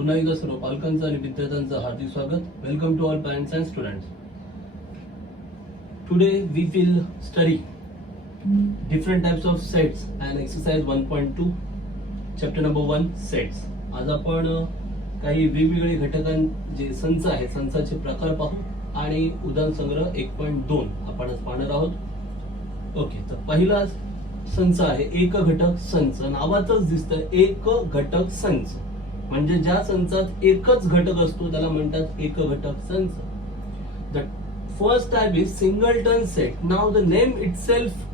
पुन्हा एकदा सर्व पालकांचं आणि विद्यार्थ्यांचं हार्दिक स्वागत. Welcome to all parents and students. Today we will study different types of sets and exercise 1.2 chapter number 1 sets. आज आपण काही वेगवेगळे घटकांचे संच आहे संचाचे प्रकार पाहू आणि उदाहरण संग्रह 1.2 आपण आज पाहणार आहोत. ओके, तर पहिला संच आहे एक घटक संच. नावातच दिसतं एक घटक संच, म्हणजे ज्या संचात एकच घटक असतो त्याला म्हणतात एक घटक संच. The first type is singleton set. Now the name itself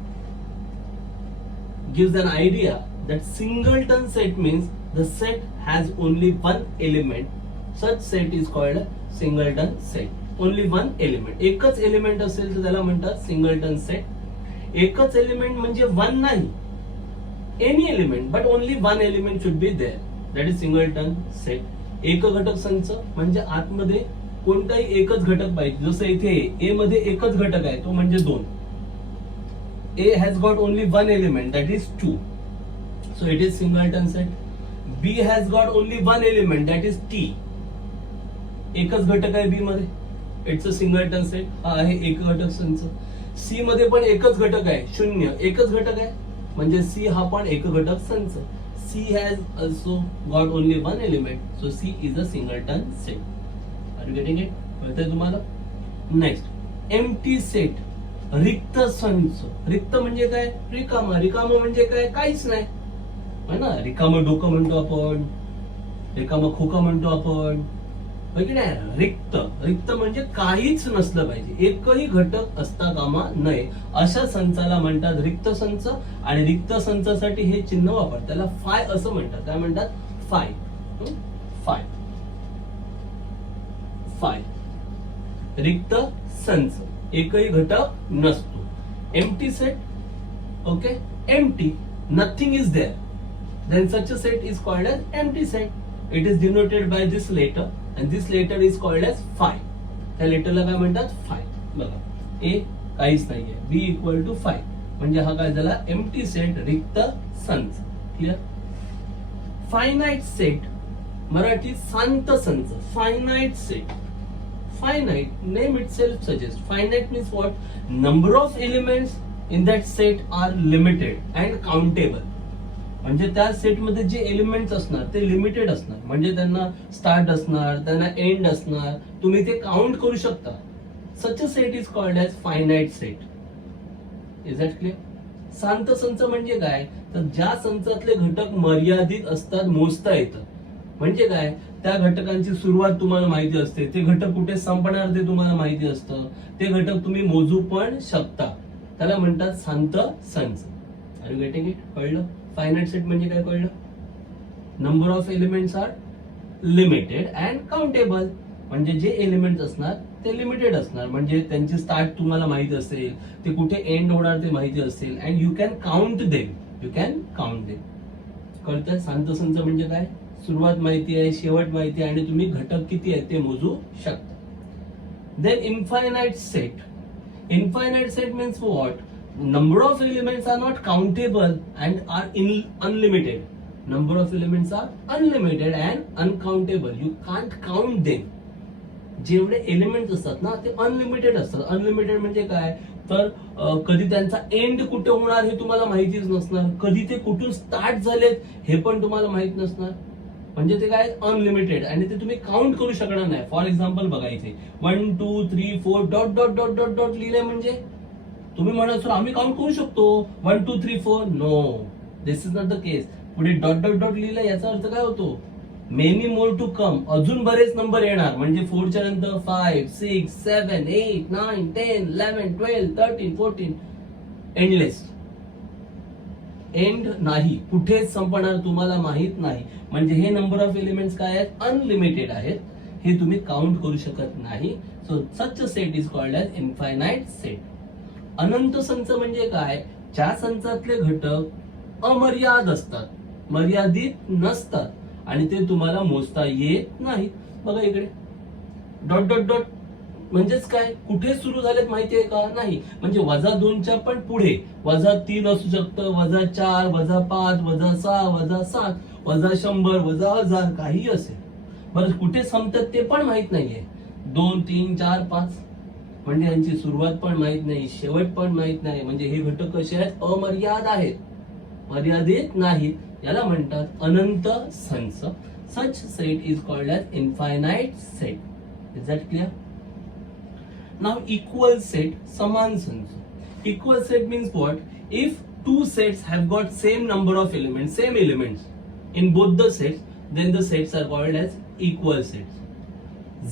gives an idea that singleton set means the set has only one element. Such set is called a singleton set. Only one element. एकच element असेल तर त्याला म्हणतात singleton set. एकच element म्हणजे one नाही, any element but only one element should be there, that is singleton set. एक घटक संच म्हणजे आतमध्ये कोणताही एकच घटक पाहिजे. जसं इथे ए मध्ये एकच घटक आहे तो म्हणजे 2. A has got only one element, that is 2. So it is singleton set. B has got only one element, that is T. एकच घटक आहे B मध्ये, इट्स अ सिंगलटन सेट. हा आहे एक घटक संच. C मध्ये पण एकच घटक आहे 0, एकच घटक आहे म्हणजे C हा पण एक घटक संच. C has also got only one element, so C is a singleton set. Are you getting it? कळतंय तुम्हाला? Next, empty set. रिक्त संच. रिक्त म्हणजे काय? रिकामा. रिकामा म्हणजे काय? काहीच नाही है ना. रिकामं डोकं म्हणतो आपण, रिकामा खोका म्हणतो आपण, की नाही. रिक्त. रिक्त म्हणजे काहीच नसलं पाहिजे, एकही घटक असता कामा नये, अशा संचाला म्हणतात रिक्त संच. आणि रिक्त संचासाठी हे चिन्ह वापर, त्याला फाय असं म्हणतात. काय म्हणतात? फाय. फाय. फाय. रिक्त संच, एकही घटक नसतो. Empty set. Okay, empty, nothing is there, then such a set is called as empty set. It is denoted by this letter and this letter is called as phi. त्या लेटरला काय म्हणतात? phi. बघा, A काहीच नाहीये, B equal to phi, म्हणजे हा काय झाला? एम्प्टी सेट, रिक्त संच. क्लियर? फायनाइट सेट, मराठीत शांत संच. Finite set. Finite, name itself suggests. Finite means what? Number of elements in that set are limited and countable. म्हणजे त्या सेट मध्ये जे एलिमेंट्स असणार ते लिमिटेड असणार, म्हणजे त्यांना स्टार्ट असणार, त्यांना एंड असणार, तुम्ही ते काउंट करू शकता. Such a set is called as finite set. Is that clear? शांत संच म्हणजे काय? तर ज्या संचातले घटक मर्यादित असतात, मोजता येतं. म्हणजे काय? त्या घटकांची सुरुवात तुम्हाला माहिती असते, ते घटक कुठे संपणार ते तुम्हाला माहिती असतं, ते घटक तुम्ही मोजू पण शकता, त्याला म्हणतात शांत संच. Are you getting it? कळलं? फायनाइट सेट म्हणजे काय कळलं? Number of elements are limited and countable, म्हणजे जे एलिमेंट्स असणार ते लिमिटेड असणार, म्हणजे त्यांची स्टार्ट तुम्हाला माहिती असेल, ते कुठे एंड होणार ते माहिती असेल, and you can count them. You can count them. कळतं? शांत संच म्हणजे काय? सुरुवात माहिती आहे, शेवट माहिती आहे, आणि तुम्ही घटक किती आहेत ते मोजू शकता. Then infinite set. Infinite set means what? Number of elements are not countable and are unlimited. Number of elements are unlimited and uncountable. You can't count them. जेवढे एलिमेंट्स असतात ना ते अनलिमिटेड असतात. अनलिमिटेड म्हणजे काय? तर कधी त्यांचा एंड कुठे होणार हे तुम्हाला माहितीच नसणार, कधी ते कुठून स्टार्ट झालेत हे पण तुम्हाला माहित नसणार, म्हणजे ते काय? अनलिमिटेड, आणि ते तुम्ही काउंट करू शकणार नाही. फॉर एक्झाम्पल बघा, इथे 1 2 3 4 dot dot dot dot dot लिहिलंय, म्हणजे तुम्ही म्हणा सर आम्ही काउंट करू शकतो 1 2 3 4. No, this is not the case. पुढे डॉट डॉट डॉट लिहिलंय, याचा अर्थ काय होतो? मेनी मोर टू कम, अजून बरेच नंबर येणार, म्हणजे 4 च्या नंतर 5 6 7 8 9 10 11 12 13 14, एंडलेस. एंड नाही, कुठेच संपणार तुम्हाला माहित नाही, म्हणजे हे नंबर ऑफ एलिमेंट्स काय आहेत? अनलिमिटेड आहेत, हे तुम्ही काउंट करू शकत नाही. So such a set is called as infinite set. अनंत संच म्हणजे काय? ज्या संचातले घटक अमर्याद असतात, मर्यादित नसतात, आणि ते तुम्हाला मोजता येत नाही. बघा इकडे डॉट डॉट डॉट म्हणजेच काय? कुठे सुरू झालेत माहितीये का? नाही, म्हणजे -2च्या पण पुढे -3 असू शकतं, -4 -5 -6 -7 -100 -1000 काही असेल, बरं कुठे संपतात ते पण माहित नाहीये. 2 3 4 5 म्हणजे यांची सुरुवात पण माहित नाही, शेवट पण माहित नाही. म्हणजे हे घटक कसे आहेत? अमर्याद आहेत, मर्यादित नाहीत. याला म्हणतात अनंत संच. Such set is called as infinite set. Is that clear? Now equal set, समान संच. Equal set means what? If two sets have got same number of elements, same elements in both the sets, then the sets are called as equal sets.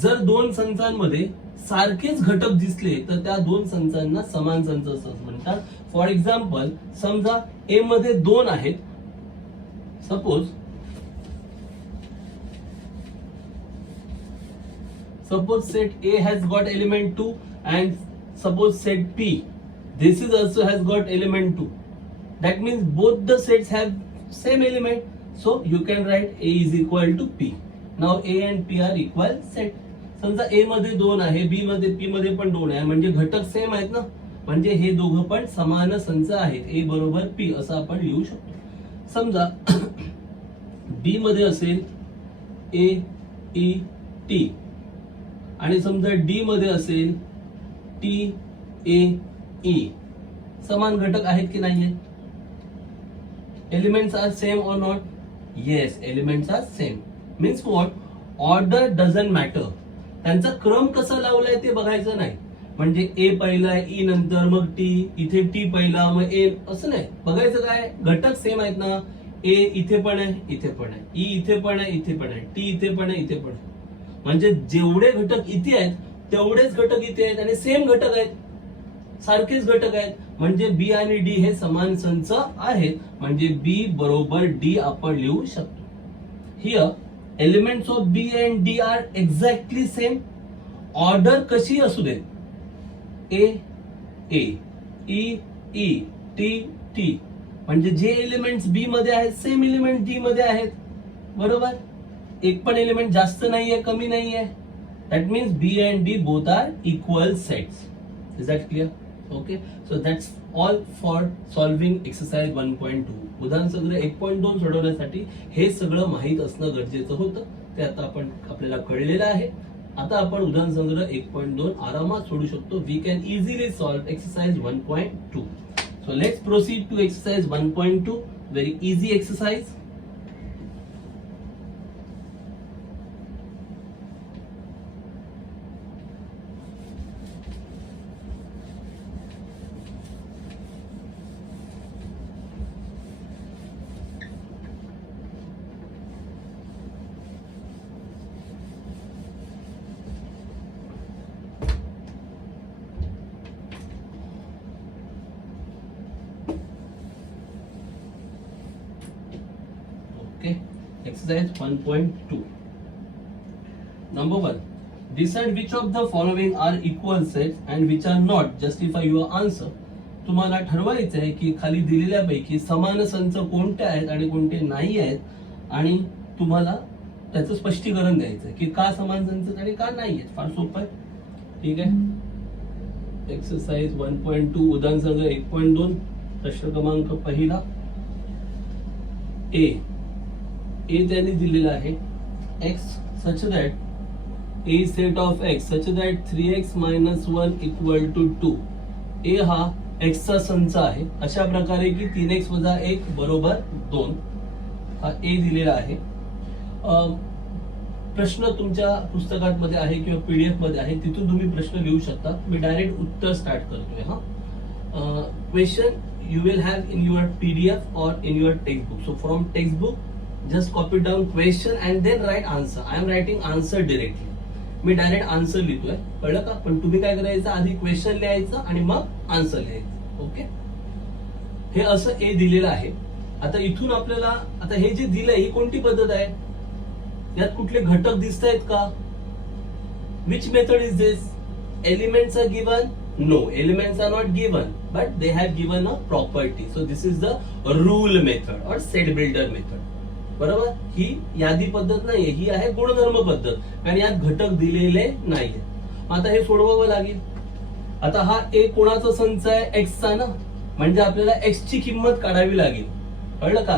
जर दोन संचांमध्ये सारखेच घटक दिसले तर त्या दोन संचांना समान संच असं म्हणतात. फॉर एक्झाम्पल, समजा ए मध्ये 2 आहेत. Suppose set A has got element 2 and suppose set P, this is also has got element 2. That means both the sets have same element, so you can write A is equal to P. Now A and P are equal set. समजा A मध्ये 2 आहे, B मध्ये P मध्ये पण 2 आहे, म्हणजे घटक same आहेत ना, म्हणजे हे दोघं पण समान संच आहेत. A बरोबर P असं आपण लिहू शकतो. समजा B मध्ये असेल A E T आणि समजा डी मध्ये असेल टी ए ई. समान घटक आहेत की नाही आहेत? Elements are same or not? Yes, elements are same. Means what? Order doesn't matter. त्यांचा क्रम कसा लावलाय ते बघायचं नाही. म्हणजे ए पहिला, ई नंतर मग टी, इथे टी पहिला मग ए, असं नाही बघायचं. काय घटक सेम आहेत ना? ए इथे पण आहे, इथे पण आहे, ई इथे पण आहे, इथे पण आहे, टी इथे पण आहे, इथे पण आहे. म्हणजे जेवढे घटक इथे आहेत तेवढेच घटक इथे आहेत आणि सेम घटक आहेत, सारखेच घटक आहेत. म्हणजे बी आणि डी हे समान संच आहेत. म्हणजे बी बरोबर डी आपण लिहू शकतो. Here elements of B and D are exactly same. Order कशी असू दे, A A, E E, T T, म्हणजे जे एलिमेंट्स बी मध्ये आहेत सेम एलिमेंट डी मध्ये आहेत. बरोबर? एक पण एलिमेंट जास्त नाहीये, कमी नाहीये. That means B and D both are equal sets. Is that clear? Okay, so that's all for solving exercise 1.2. उदाहरण संग्रह 1.2 सोडवण्यासाठी हे सगळं माहित असणं गरजेचं होतं. ते आता आपल्याला कळलेलं आहे. आता आपण उदाहरण संग्रह 1.2 आरामात सोडू शकतो. We can easily solve exercise 1.2. So let's proceed to exercise 1.2. Very easy exercise. Exercise 1.2. Number 1. Decide which of the following are equal sets and which are not. Justify your answer. तुम्हाला ठरवायचं आहे की खाली दिलेल्यापैकी समान संच कोणते आहेत आणि कोणते नाही आहेत आणि तुम्हाला त्याचं स्पष्टीकरण द्यायचं आहे की का समान संच आणि का नाही आहेत. फार सोपं आहे. ठीक आहे. एक्सरसाइज 1.2 उदाहरण संग्रह 1.2 प्रश्न क्रमांक पहिला. ए त्यांनी दिलेला आहे x such that a set of x such that 3x minus 1 equal to 2. a हा x चा संच आहे अशा प्रकारे की 3x वजा 1 बरोबर 2. हा a दिलेला आहे. प्रश्न तुमच्या पुस्तकात मध्ये आहे किंवा पीडीएफ मध्ये आहे, तिथून तुम्ही प्रश्न लिहू शकता. मी डायरेक्ट उत्तर स्टार्ट करतोय. हा question you will have in your PDF or in your textbook. So from textbook just copy down question and then write answer. I am writing answer directly. Me direct answer लिहितोय, कळलं का? पण तुम्ही काय करायचं, आधी क्वेश्चन लिहायचं आणि मग आन्सर लिहायचं. ओके, हे असं ए दिलेलं आहे. आता इथून आपल्याला आता हे जे दिलंय ही कोणती पद्धत आहे? यात कुठले घटक दिसत आहेत का? Which method is this? Elements are given? No, elements are not given, but they have given a property. So this is the rule method or set builder method. बरोबर? ही यादी पद्धत नाहीये, ही आहे गुणधर्म पद्धत. आणि यात घटक दिलेले नाहीये. आता हे सोडवावं लागेल. आता हा ए कोणाचा संच आहे? एक्स चा ना, म्हणजे आपल्याला एक्स ची किंमत काढावी लागेल. कळलं का?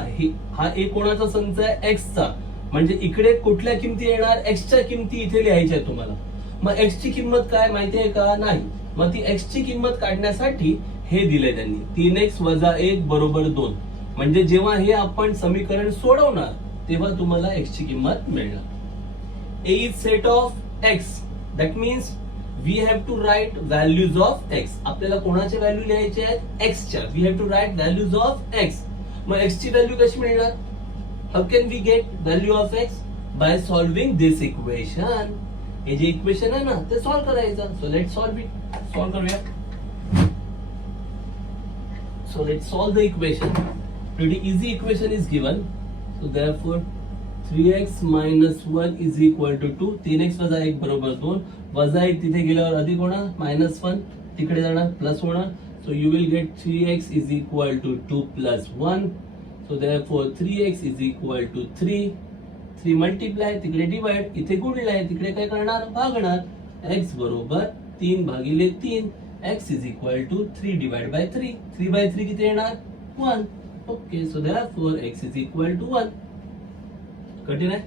हा ए कोणाचा संच आहे? एक्स चा. म्हणजे इकडे कुठल्या किमती येणार, एक्सच्या किमती इथे लिहायच्या तुम्हाला. मग एक्सची किंमत काय माहिती आहे का, नाही. मग ती एक्सची किंमत काढण्यासाठी हे दिलंय त्यांनी, 3x - 1 = 2. म्हणजे जेव्हा हे आपण समीकरण सोडवणार तेव्हा तुम्हाला एक्सची किंमत मिळणार. A is set of x, that means we have to write values of x. आपल्याला कोणाचे व्हॅल्यू लिहायचे आहेत, x च्या. We have to write values of x. मग x ची व्हॅल्यू कशी मिळणार, how can we get value of x? By solving this equation. हे जे इक्वेशन आहे ना ते सॉल्व करायचं. So let's solve it. Solve करूया. So let's solve the equation. Pretty easy equation is given. So therefore 3x - 1 = 2. 3x - 1 = 2. -1 तिथे गेल्यावर अधिक होणार, -1 तिकडे जाणार, प्लस होणार. So you will get 3x = 2 + 1. So therefore 3x = 3. 3 multiply, तिकडे डिवाइड, इथे गुणलाय, तिकडे काय करणार, भागणार. x = 3/3. x = 3/3. 3/3 किती येणार, 1. ओके. So therefore x = 1. कठीण आहे,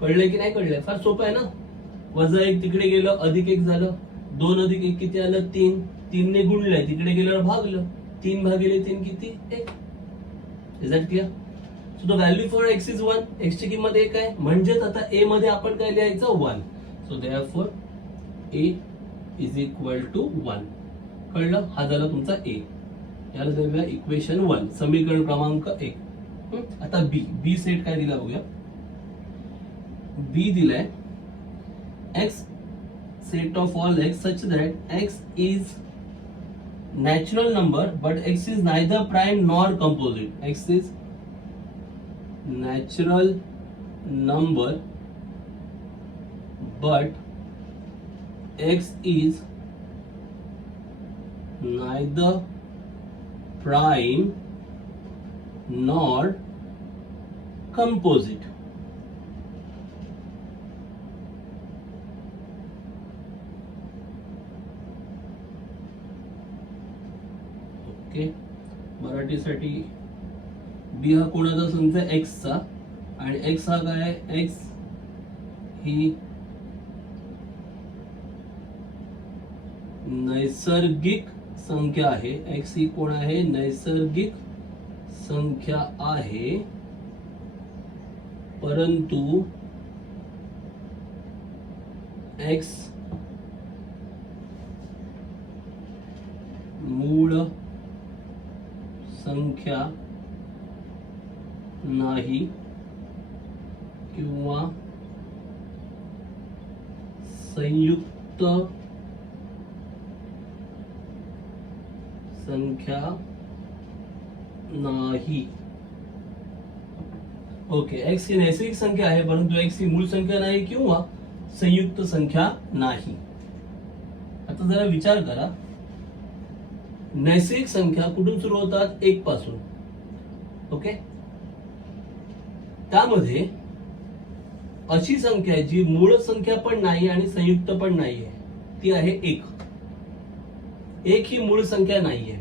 कळलंय की नाही कळलंय, फार सोपं आहे ना. -1 तिकडे गेलं, +1 झालं. 2 + 1 किती आलं, 3. 3 ने गुणलंय, तिकडे गेल्यावर भागलं. 3/3 किती, 1. Is that clear? So the value for x is 1. x ची किंमत 1 आहे, म्हणजेच आता a मध्ये आपण काय लिहायचं, 1. So therefore a = 1. कळलं, हा झाला तुमचा a. याला देऊया इक्वेशन 1, समीकरण क्रमांक 1. आता बी सेट काय दिला बघूया. बी दिलाय x set of all x such that x is natural number but x is neither prime nor composite. X is natural number but x is neither prime nor composite. Okay. मराठीसाठी बी हा कोणाचा संच आहे, x चा. आणि x हा काय आहे, x ही नैसर्गिक संख्या आहे. x ही कोण आहे, नैसर्गिक संख्या आहे, परंतु x मूळ संख्या नाही किंवा संयुक्त संख्या नाही. ओके. x ही नैसर्गिक संख्या आहे, परंतु x ही मूळ संख्या नाही किंवा संयुक्त संख्या नाही. आता जरा विचार करा, नैसर्गिक संख्या कुठून सुरू होतात, 1 पासून. ओके. त्यामध्ये अशी संख्या आहे जी मूळ संख्या पण नाही आणि संयुक्त पण नाहीये, ती आहे 1. 1 ही मूळ संख्या नाहीये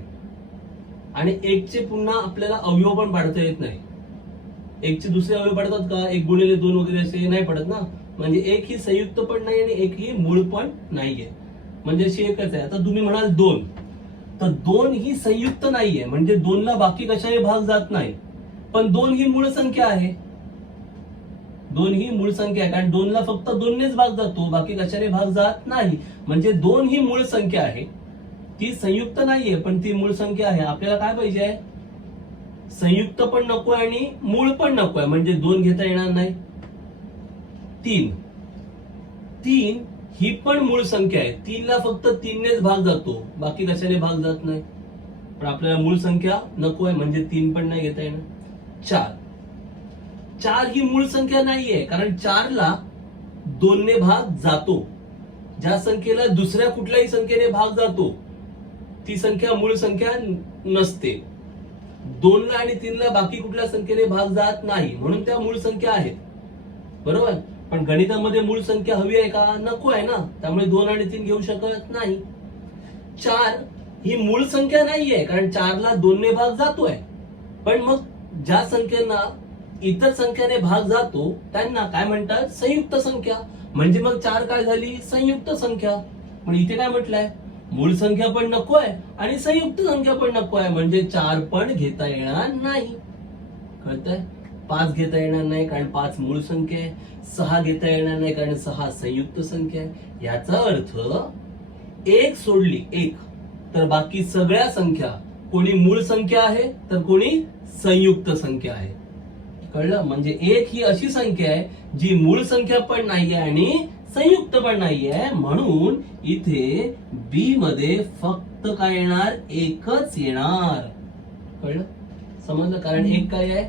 आणि 1 चे पुन्हा आपल्याला अवयव पण पाडता येत नाही. 1 चे दुसरे अवयव पडतात का, 1 × 2 वगैरे असे नाही पडत ना. म्हणजे 1 ही संयुक्त पण नाही आणि 1 ही मूळ पण नाहीये, म्हणजे अशी एकच आहे. आता तुम्ही म्हणाल 2, तर 2 ही संयुक्त नाहीये, म्हणजे 2 ला बाकी कशाने भाग जात नाही. पण 2 ही मूळ संख्या आहे. 2 ही मूळ संख्या आहे, कारण 2 ला फक्त 2 नेच भाग जातो, बाकी कशाने भाग जात नाही. म्हणजे 2 ही मूळ संख्या आहे, ती संयुक्त नाहीये पण ती मूळ संख्या आहे. आपल्याला काय पाहिजे आहे, संयुक्त पण नको आणि मूळ पण नको आहे, म्हणजे 2 घेता येणार नाही. 3 ही पण मूळ संख्या आहे, 3 ला फक्त 3 नेच भाग जातो, बाकी कशाने भाग जात नाही. पण आपल्याला मूळ संख्या नको आहे, म्हणजे 3 पण नाही घेता येणार. 4 ही मूळ संख्या नाहीये, कारण 4 ला 2 ने भाग जातो. ज्या संख्येला दुसऱ्या कुठल्याही संख्येने भाग जातो ती संख्या मूळ संख्या नसते. 2 ला आणि 3 ला बाकी कुठल्या संख्येने भाग जात नाही, म्हणून त्या मूळ संख्या आहेत. बरोबर. पण गणितामध्ये मूळ संख्या हवी आहे का, नको आहे ना, त्यामुळे 2 आणि 3 घेऊ शकत नाही. 4 ही मूळ संख्या नाहीये, कारण 4 ला 2 ने भाग जातोय. पण मग ज्या संख्येना इतर संख्याने भाग जातो त्यांना काय म्हणतात, संयुक्त संख्या. म्हणजे मग 4 काय झाली, संयुक्त संख्या. पण इथे काय म्हटलंय, मूळ संख्या पण नको आहे आणि संयुक्त संख्या पण नको आहे, म्हणजे 4 पण घेता येणार नाही. कळतंय? 5 घेता येणार नाही कारण 5 मूळ संख्या आहे. 6 घेता येणार नाही कारण 6 संयुक्त संख्या आहे. याचा अर्थ 1 सोडली 1 तर बाकी सगळ्या संख्या कोणी मूळ संख्या आहे तर कोणी संयुक्त संख्या आहे. कळलं? म्हणजे 1 ही अशी संख्या आहे जी मूळ संख्या पण नाहीये आणि संयुक्त पण नाहीये, म्हणून इथे बी मध्ये फक्त काय येणार, एकच येणार. कळलं? समजलं? कारण 1 काय आहे,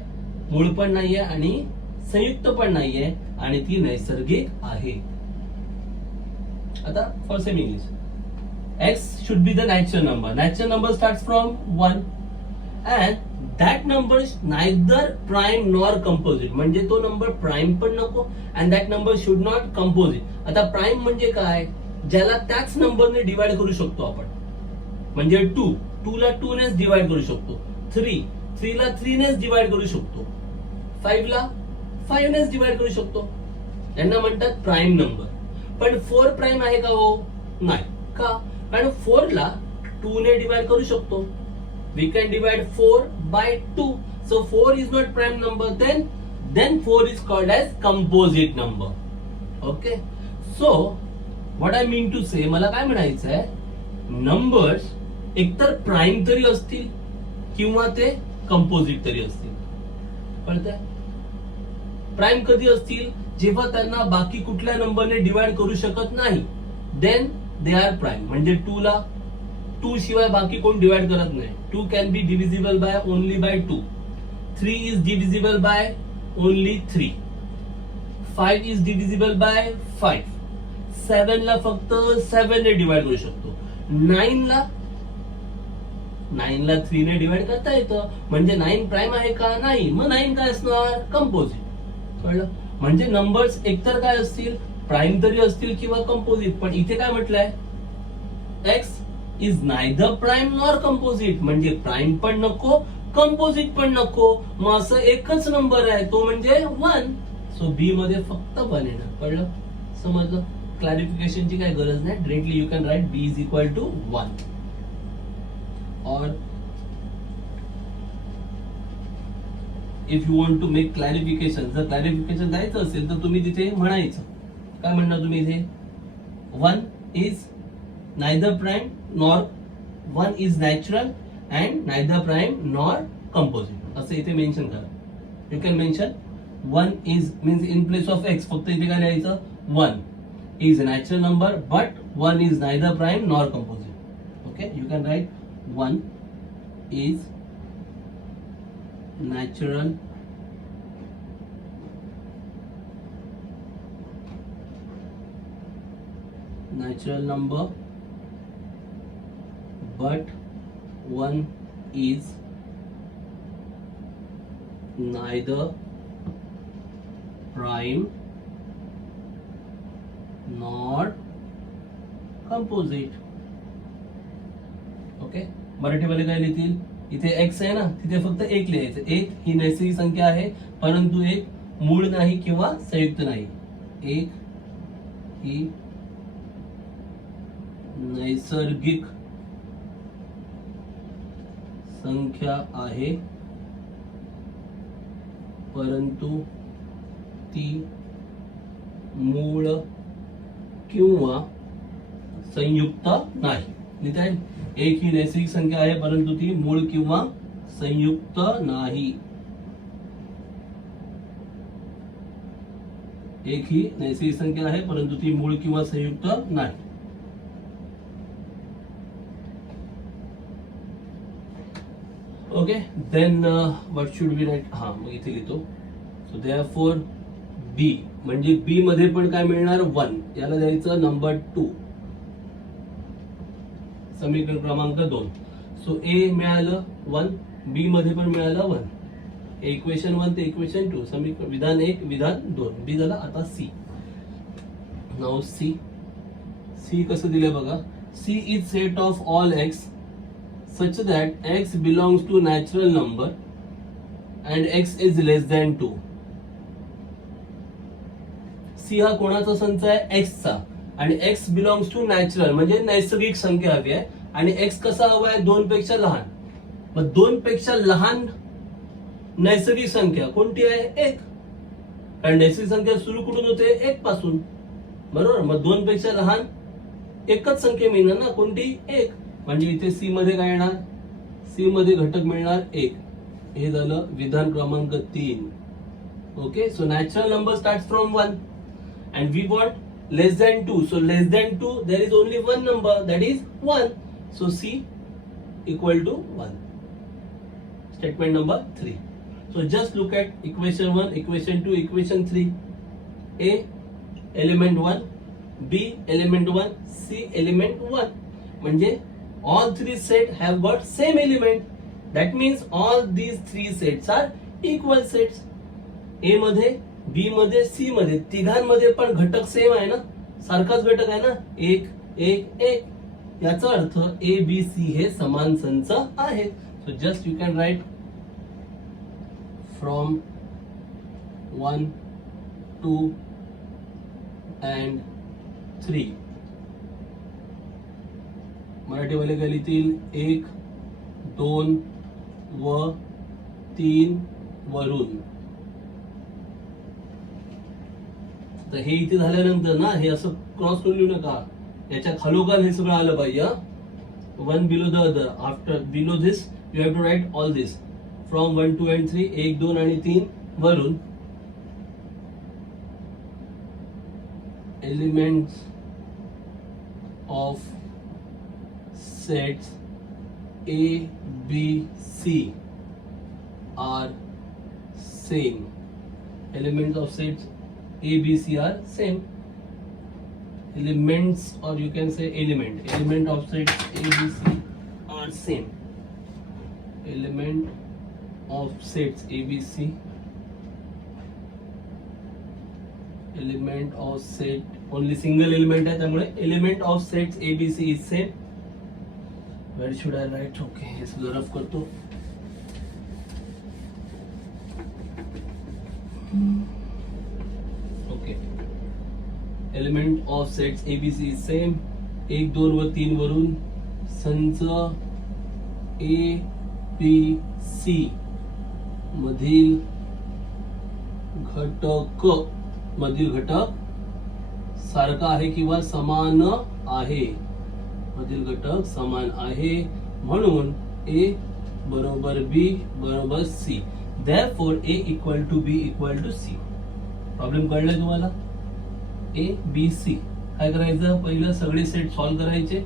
मूळ पण नाहीये आणि संयुक्त पण नाहीये आणि ती नैसर्गिक आहे. आता for same English, x should be the natural number. Natural number starts from 1 and that number is neither prime nor composite. म्हणजे तो नंबर प्राइम पण नको and that number should not composite. आता प्राइम म्हणजे काय, ज्याला त्याच नंबरने डिवाइड करू शकतो आपण. म्हणजे 2 ला 2 नेच डिवाइड करू शकतो. 3 ला 3 नेच डिवाइड करू शकतो. 5 ला 5 नेच डिवाइड करू शकतो. यांना म्हणतात प्राइम नंबर. पण 4 प्राइम आहे का हो, नाही. का? कारण 4 ला 2 ने डिवाइड करू शकतो. We can divide 4 by 2. So 4 is not prime number. Then 4 is called as composite number. Okay. So what I mean to say, मला काय म्हणायचं आहे, नंबर्स एकतर प्राइम तरी असतील किंवा ते कंपोजिट तरी असतील. कळतंय? प्राइम कधी असतील, जेव्हा त्यांना बाकी कुठल्या नंबरने डिवाइड करू शकत नाही. Then they are prime. म्हणजे 2 ला 2 शिवाय बाकी कोण डिवाइड करत नाही. 2 can be divisible by only by 2. 3 is divisible by only 3. 5 is divisible by 5. 7 ला फक्त 7 ने डिवाइड करू शकतो. 9 ला 3 ने डिवाइड करता येतं. म्हणजे 9 प्राइम आहे का, नाही. मग 9 काय असणार, कंपोजिट. कळलं? म्हणजे नंबर्स एकतर काय असतील, प्राइम तरी असतील किंवा कंपोजिट. पण इथे काय म्हटलंय, x is neither prime nor composite. म्हणजे प्राइम पण नको, कंपोजिट पण नको. मग असं एकच नंबर आहे, तो म्हणजे 1. सो बी मध्ये फक्त 1 येणार. कळलं? समजलं? क्लॅरिफिकेशनची काय गरज नाही. Directly you can write B is equal to 1. Or if you want to make clarification, जर क्लॅरिफिकेशन द्यायचं असेल तर तुम्ही तिथे म्हणायचं, काय म्हणणार तुम्ही इथे, 1 is neither prime nor 1 is natural and neither prime nor composite असं इथे मेन्शन करा. You can mention 1 is means in place of x फक्त इथे काय लिहायचं, 1 is natural number but 1 is neither prime nor composite. Okay, you can right 1 is natural number but 1 is neither prime nor composite. Okay, मराठीमध्ये काय लिहितील, इथे x आहे ना, तिथे फक्त 1 लिहायचं. 1 ही नैसर्गिक संख्या आहे परंतु एक मूळ नाही किंवा संयुक्त नाही. 1 ही नैसर्गिक संख्या आहे परंतु ती मूळ किंवा संयुक्त नाही. लिहिता येईल? 1 ही नैसर्गिक संख्या आहे परंतु ती मूळ किंवा संयुक्त नाही. 1 ही नैसर्गिक संख्या आहे परंतु ती मूळ किंवा संयुक्त नाही. Okay, then what should be write, हा मग इथे लिहितो. सो देअरफॉर बी म्हणजे बी मध्ये पण काय मिळणार, 1. याला द्यायचं नंबर 2, समीकरण क्रमांक 2. सो ए मिळालं 1, बी मध्ये पण मिळालं 1. इक्वेशन 1 ते इक्वेशन 2, समीकरण विधान 1 विधान 2. बी झाला. आता सी. नाउ सी कसं दिलं बघा. C is set of all X such that x belongs to natural number and x is less than 2. C हा कोणाचा संच आहे, एक्सचा, आणि एक्स बिलॉंग्स टू नॅचरल म्हणजे नैसर्गिक संख्या हवी आहे, आणि एक्स कसा हवा आहे, 2 पेक्षा लहान. मग 2 पेक्षा लहान नैसर्गिक संख्या कोणती आहे, 1. कारण नैसर्गिक संख्या सुरू कुठून होते, 1 पासून, बरोबर. मग 2 पेक्षा लहान एकच संख्या मिळणार ना, कोणती, 1. म्हणजे इथे सी मध्ये काय येणार, सी मध्ये घटक मिळणार 1. हे झालं विधान क्रमांक 3. Okay, so natural number start from 1 and we want less than 2. So less than 2 there is only one number, that is 1. So C equal to 1. Statement number 3. So just look at equation 1, equation 2, equation 3. A element 1, B element 1, C element 1. म्हणजे all three set have got same element. That means all these three sets are equal sets. A मध्ये, B मध्ये, C मध्ये, तिघांमध्ये पण घटक same आहे ना, सारखाच घटक आहे ना, 1 1 1. याचा अर्थ A B C हे समान संच आहेत. So just you can right from 1 2 and 3. मराठीवाले काय लिहितील, 1 2 व 3 वरून. तर हे इथे झाल्यानंतर ना, हे असं क्रॉस करून लिहू नका, याच्या खालोखाल हे सगळं आलं पाहिजे. 1 below the other, after below this you have to write all this from 1 2 and 3. 1 2 आणि 3 वरून. Elements of sets A B C are same. Elements of sets A B C are same. Elements, or you can say element of sets A B C are same. Element of sets A B C, element of set, only single element आहे, त्यामुळे element of sets A B C is same. Where should I write? Okay, हे सुद्धा rough करतो. Okay, element of sets A B C is same. 1 2 व 3 वरून संच A B C मधील घटक सारखा आहे किंवा समान आहे. मधील घटक समान आहे, म्हणून A बरोबर B बरोबर C. Therefore A equal to B equal to C. Problem कळलाय तुम्हाला? A B C काय करायचं, पहिलं सगळे सेट सॉल्व्ह करायचे.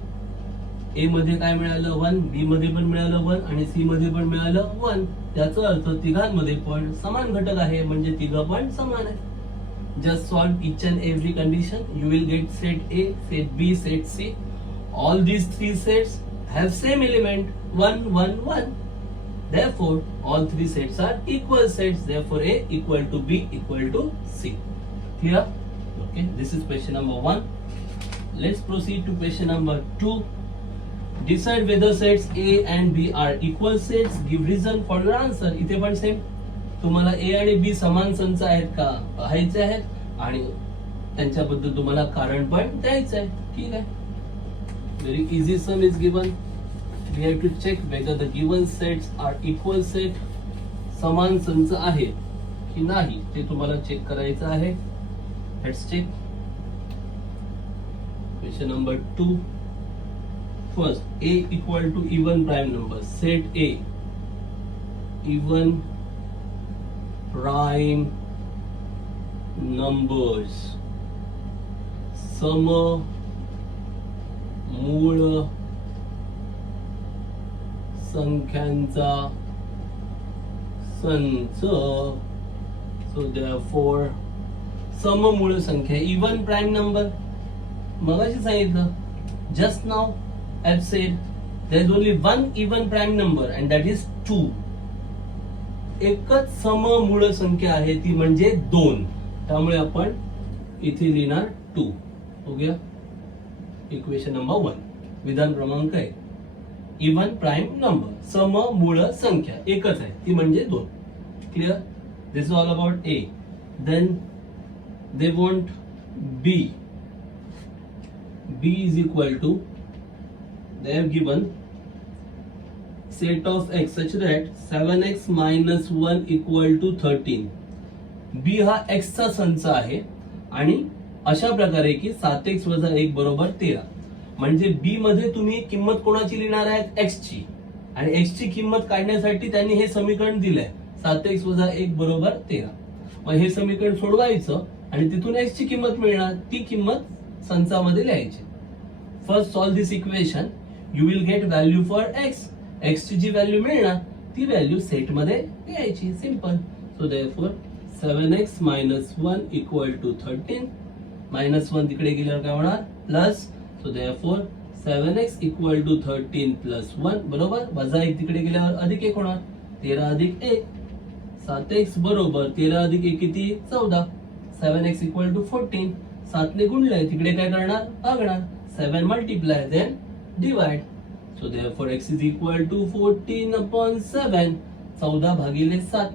A मध्ये काय मिळालं, 1, B मध्ये पण मिळालं 1 आणि C मध्ये पण मिळालं 1. त्याचा अर्थ तिघांमध्ये पण समान घटक आहे, म्हणजे तिघं पण समान आहे. Just solve each and every condition. You will get set A, set B, set C. All these three sets have same element 1 1 1. Therefore all three sets are equal sets. Therefore A equal to B equal to C. Clear? Okay, this is question number 1. Let's proceed to question number 2. Decide whether sets A and B are equal sets. Give reason for your answer. इथे पण same, तुम्हाला A आणि B समान संच आहेत का पाहायचे आहेत आणि त्यांच्याबद्दल तुम्हाला कारण पण द्यायचं आहे. ठीक आहे. Very easy sum is given. We have to check whether the given sets are equal set. समान संच आहे की नाही ते तुम्हाला चेक करायचं आहे. Let's check. Question number 2. First, A equal to even prime number. Set A even prime numbers. सम मूळ संख्यांचा संच. So therefore सममूळ संख्या, इवन प्राइम नंबर. मगाशी सांगितलं, just now I've said there is only one even prime number and that is 2. एकच सममूळ संख्या आहे, ती म्हणजे 2. त्यामुळे आपण इथे लिहिणार 2. हो गया. Equation number 1. विधान क्रमांक 1. इवन प्राइम नंबर, सममूळ संख्या एकच आहे, ती म्हणजे 2. Clear? This is all about A. Then they want B is equal to, they have given set of x such that 7x minus 1 equal to 13. B हा x चा संच आहे आणि अशा प्रकारे की 7x वजा 1 बरोबर 13. म्हणजे B मध्ये तुम्ही किंमत कोणाची लिहिणार आहेत, x ची, आणि x ची किंमत काढण्यासाठी त्यांनी हे समीकरण दिलंय 7x वजा 1 बरोबर 13. मग हे समीकरण सोडवायचं आणि तिथून x ची किंमत मिळणार, ती किंमत संचामध्ये लिहायची. First solve this equation, you will get value for x. x ची जी व्हॅल्यू मिळणार ती व्हॅल्यू सेट मध्ये लिहायची, simple. So therefore 7x minus 1 equal to 13. Minus 1 तिकडे गेल्यावर काय होणार, plus. So therefore 7x equal to 13 plus 1 बरोबर, वजा 1 तिकडे गेल्यावर अधिक 1 होणार, 13 अधिक 1. 7x बरोबर 13 अधिक 1 किती, 14. 7x equal to 14. 7 ने गुणलंय तिकडे काय करणार, भागणार. 7 multiply then divide. So therefore x is equal to 14 upon 7. 14 भागिले 7.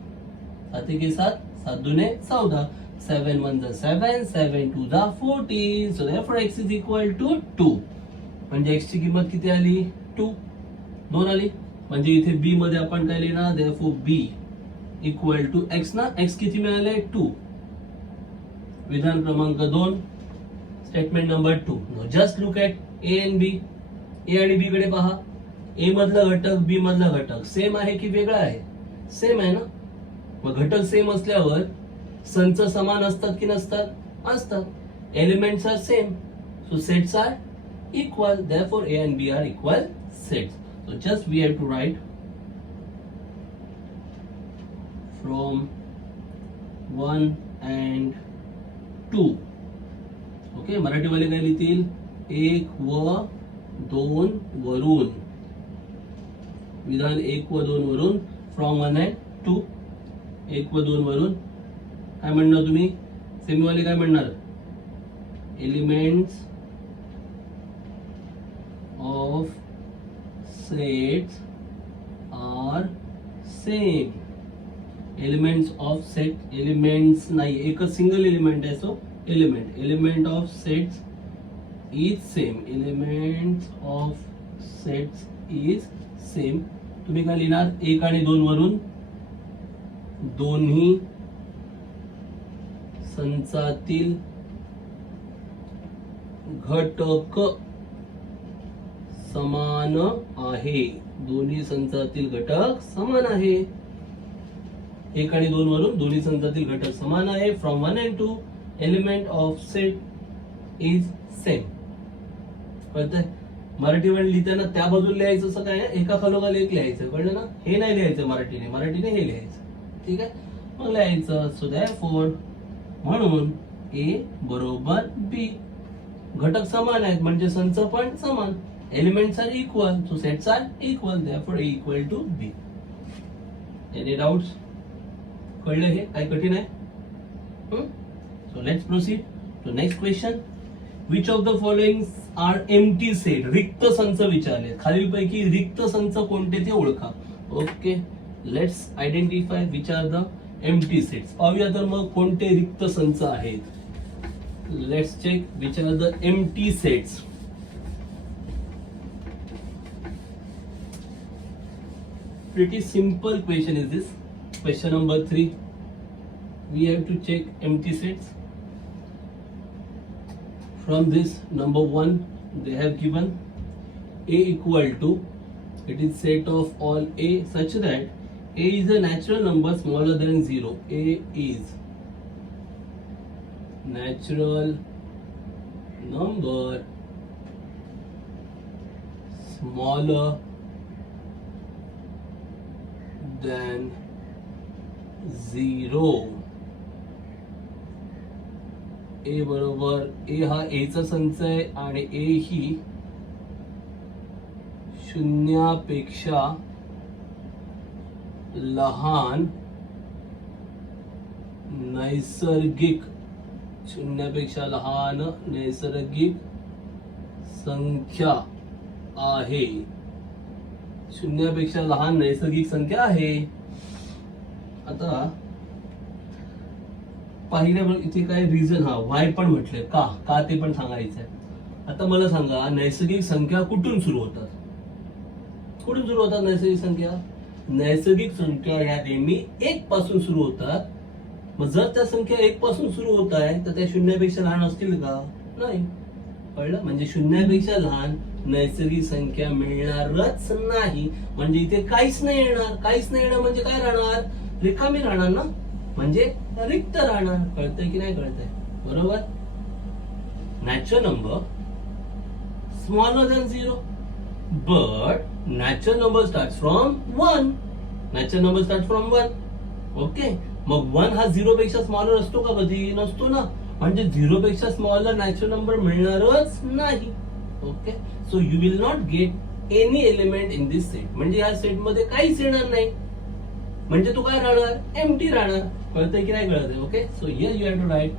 7 के 7, 7 दूने 14. 7 1 जा 7, 7 2 जा 14. So therefore x is equal to 2. म्हणजे x ची किंमत किती आली, 2. 2 आली. म्हणजे इथे b मध्ये आपण काय लिहिणार, therefore b equal to x ना, x किती मिळाले, 2. विधान क्रमांक 2, statement number 2. Just look at a and b. ए आणि बी कडे पहा. ए मधला घटक बी मधला घटक सेम आहे की वेगळा आहे, सेम आहे ना. मग घटक सेम असल्यावर संच समान असतात की नसतात, असतात. Elements are same, so sets are equal. Therefore A and B are equal sets. So just we have to write from 1 and 2. Okay, Marathi वाले काय लिहितील, 1 व 2 वरून. विधान 1 व 2 वरून, फ्रॉम 1 and 2. 1 व 2 वरून काय म्हणणार तुम्ही, सेमीवाले काय म्हणणार, elements of sets are same. Elements of set, elements नाही, एकच सिंगल एलिमेंट आहे, so element of sets is same. Elements of sets is same. तुम्ही काय लिहिणार, 1 आणि 2 वरून दोन्ही संचातील घटक समान आहे. दोन्ही संचातील घटक समान आहे. 1 आणि 2 वरून दोन्ही संचातील घटक समान आहे. From 1 and 2 element of set is same. कळतंय. मराठीवर लिहिताना त्या बाजूला लिहायचं, असं काय एका खालोखाल एक लिहायचं, कळलं ना. हे नाही लिहायचं मराठीने, मराठीने हे लिहायचं, ठीक आहे. मग लिहायचं, सो देयरफॉर, म्हणून ए बरोबर बी. घटक समान आहेत म्हणजे संच पण समान. Elements are equal, so sets are equal. Therefore A equal to B. Any doubts, कळलं हे काय कठीण आहे. So let's proceed to next question. Which of the following are empty set? रिक्त संच विचारले. खालीलपैकी रिक्त संच कोणते ते ओळखा. Okay, let's identify which are the empty sets. पाहूया तर मग कोणते रिक्त संच आहेत. Let's check which are the empty sets. Pretty simple question is this. Question number 3. We have to check empty sets. From this, number 1, they have given A equal to, it is set of all A such that A is a natural number smaller than 0. A is natural number smaller than 0. ए बरोबर, ए हा ए चा संच आहे आणि ए ही शून्यापेक्षा लहान नैसर्गिक, शून्यापेक्षा लहान नैसर्गिक संख्या आहे. शून्यापेक्षा लहान नैसर्गिक संख्या आहे. आता पाहिल्यावर इथे काय रिझन हा वाय पण म्हटलंय का ते पण सांगायचं आहे. आता मला सांगा नैसर्गिक संख्या कुठून सुरू होतात? कुठून सुरू होतात नैसर्गिक संख्या? नैसर्गिक संख्या ह्या नेहमी 1 पासून सुरू होतात. मग जर त्या संख्या 1 पासून सुरू होत आहे तर त्या शून्यापेक्षा लहान असतील का? नाही. कळलं? म्हणजे शून्यापेक्षा लहान नैसर्गिक संख्या मिळणारच नाही. म्हणजे इथे काहीच नाही येणार. काहीच नाही येणार म्हणजे काय राहणार? रिकामी राहणार ना, म्हणजे रिक्त राहणार. कळतंय की नाही कळतंय? बरोबर. Natural number smaller than 0 but natural number starts from 1. Natural number starts from 1. Okay. मग 1 हा 0 पेक्षा स्मॉलर असतो का? कधी नसतो ना. म्हणजे 0 पेक्षा स्मॉलर नॅचरल नंबर मिळणारच नाही. Okay. So you will not get any element in this set. म्हणजे या सेट मध्ये काहीच येणार नाही. म्हणजे तो काय राहणार? एम्प्टी राहणार. कळतंय की नाही कळतंय? Okay. So here you have to write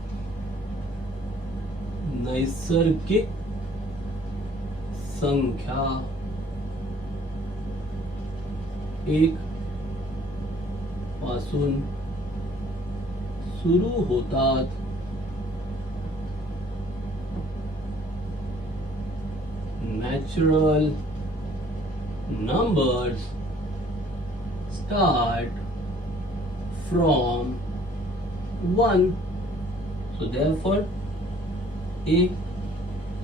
नैसर्गिक संख्या 1 पासून सुरू होतात. Natural numbers start from 1. So therefore A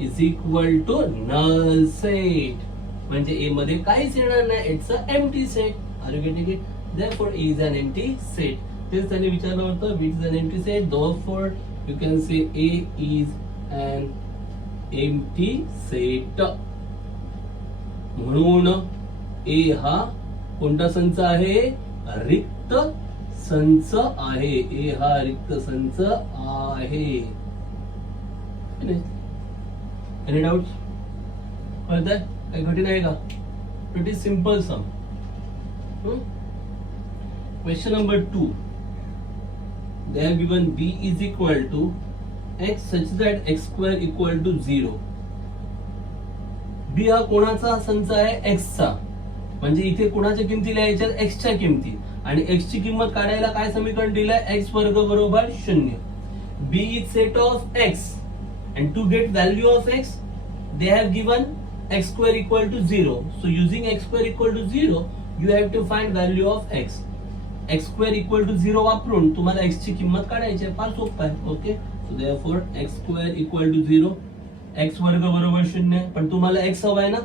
is equal to null set. म्हणजे A मध्ये काहीच येणार नाही. It's an empty set. Are you getting it? Therefore A is an empty set. तेच त्यांनी विचारलं होतं which is an empty set. Therefore you can say A is an empty set. म्हणून A हा कोणता संच आहे? रिक्त संच आहे. A हा रिक्त संच आहे. Any doubt? कळतंय? काही कठीण आहे का? Pretty simple some. Question number 2. They have given B is equal to x such that x square equal to 0. B हा कोणाचा संच आहे? x चा. म्हणजे इथे कोणाच्या किमती लिहायच्या? x च्या किमती. आणि x ची किंमत काढायला काय समीकरण दिलंय? x वर्ग बरोबर 0. B is set of x and to get value of x they have given x square equal to 0. So using x square equal to 0 you have to find value of x. x square equal to 0 वापरून तुम्हाला x ची किंमत काढायची आहे. फार सोपं आहे. Okay. So therefore x square equal to 0. x वर्ग बरोबर 0. पण तुम्हाला x हवाय ना.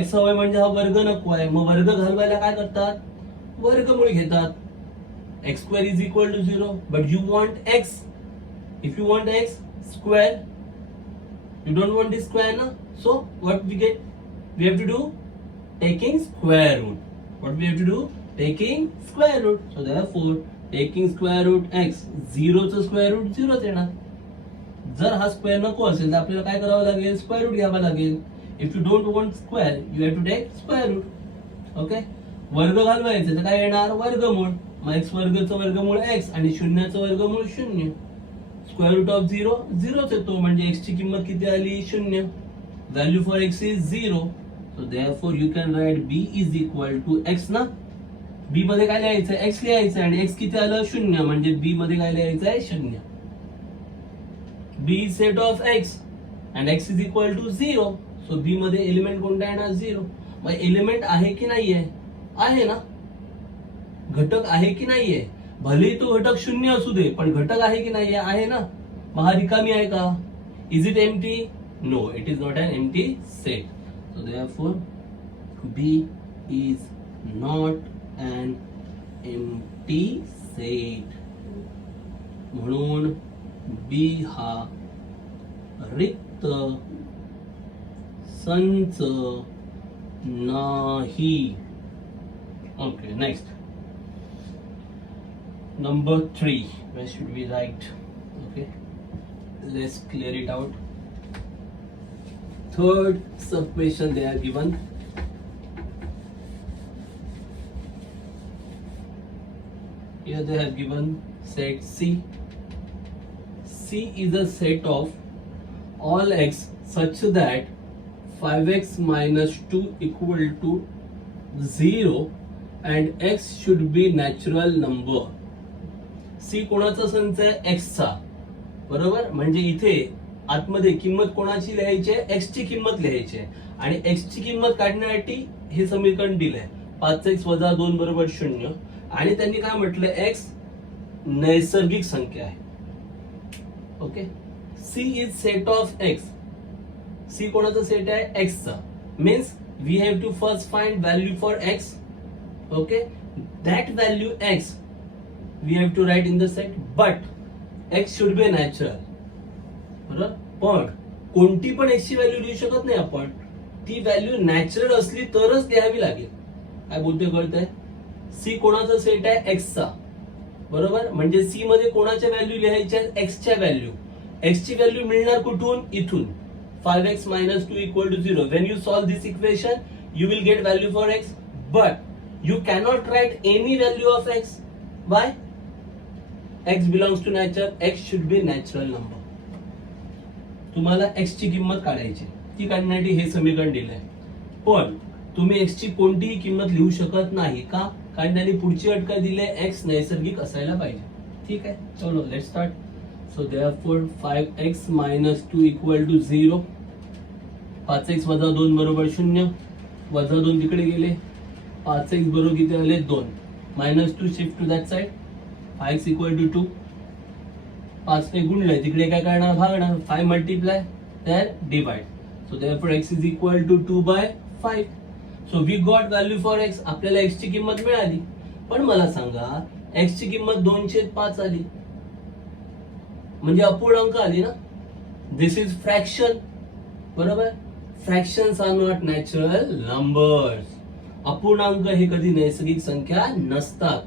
x हवाय म्हणजे हा वर्ग नको आहे. मग वर्ग घालवायला काय करतात? वर्गमूळ घेतात. x square is equal to 0 but you want x. If you want x square you don't want this square na. So what we get? We have to do taking square root. What we have to do? Taking square root. So therefore taking square root x. 0 चा square root 0 येणार. जर हा square नको असेल तर आपल्याला काय करावं लागेल? स्क्वेअर रूट घ्यावा लागेल. If you don't want square you have to take square root. Okay. वर्ग घालवायचं तर काय येणार? वर्गमूळ. मग x वर्गचं वर्गमूळ x आणि शून्याचं वर्गमूळ 0. स्क्वेअर रूट ऑफ 0 0च येतो. म्हणजे x ची किंमत किती आली? 0. Value for x is 0. So therefore you can write b is equal to x ना. b मध्ये काय लिहायचं? x लिहायचं आणि x किती आलं? 0. म्हणजे b मध्ये काय लिहायचं आहे? 0. B is set of x and x is equal to 0. So B मध्ये एलिमेंट कोणता येणार? 0. मग एलिमेंट आहे की नाहीये? आहे ना. घटक आहे की नाहीये? भले तो घटक 0 असू दे पण घटक आहे की नाहीये? आहे ना. मग हा रिकामी आहे का? Is it empty? No, it is not an empty set. So therefore B is not an empty set. म्हणून B हा रिक्त संच नाही. Okay, next. Number 3. Where should we write? Okay, let's clear it out. Third subquestion they are given. Here they have given set C. C is a set of all x such that 5x minus 2 equal to 0 and x should be natural number. C कोणाचा संच आहे? एक्सचा, बरोबर. म्हणजे इथे आतमध्ये किंमत कोणाची लिहायची आहे? एक्स ची किंमत लिहायची आहे. आणि एक्स ची किंमत काढण्यासाठी हे समीकरण दिलंय 5x - 2 बरोबर 0. आणि त्यांनी काय म्हटलं? एक्स नैसर्गिक संख्या आहे. Okay. C is set of X. C कोणाचा सेट आहे? एक्सचा. Means we have to first find value for X. Okay. That value X we have to write in the set, but X should be natural. बरोबर. पण कोणती पण x ची value लिहू शकत नाही आपण. ती व्हॅल्यू नॅचरल असली तरच लिहावी लागेल. काय बोलतोय कळतंय? सी कोणाचा सेट आहे? एक्सचा, बरोबर. म्हणजे सी मध्ये कोणाच्या व्हॅल्यू लिहायच्या? एक्सच्या व्हॅल्यू. एक्सची व्हॅल्यू मिळणार कुठून? इथून. 5x - 2 = 0. When you solve this equation, you will get value for x, but you cannot write any value of x. Why? x belongs to nature. x should be natural number. तुम्हाला x ची किंमत काढायची. ती काढण्यासाठी हे समीकरण दिलंय. पण तुम्ही x ची कोणतीही किंमत लिहू शकत नाही. का? कारण त्यांनी पुढची अट काय दिली? x नैसर्गिक असायला पाहिजे. ठीक आहे. चलो let's start. So therefore 5x - 2 = 0. 5x - 2 बरोबर 0. वजा 2 तिकडे गेले. 5x बरोबर किती आले? 2. -2 shift to that side. 5x = 2. 5 ने गुणलंय तिकडे काय करणार? भागणार. 5 मल्टिप्लाय तर divide. So therefore x is equal to 2/5. So we got value for x. आपल्याला x ची किंमत मिळाली. पण मला सांगा x ची किंमत 2/5 आली. म्हणजे अपूर्णांक आली ना. दिस इज फ्रॅक्शन, बरोबर. Fractions are not natural numbers. अपूर्णांक हे कधी नैसर्गिक संख्या नसतात.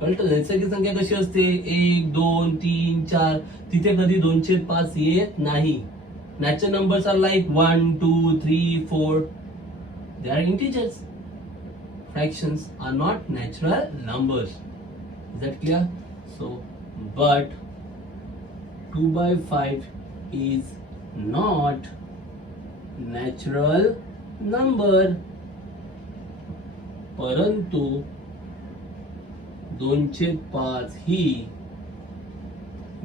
कळतं? नैसर्गिक संख्या कशी असते? 1 2 3 4. तिथे कधी 2/5 येत नाही. Natural numbers are like 1 2 3 4. They are integers. Fractions are not natural numbers. Is that clear? So but 2/5 is not natural number. परंतु 2/5 ही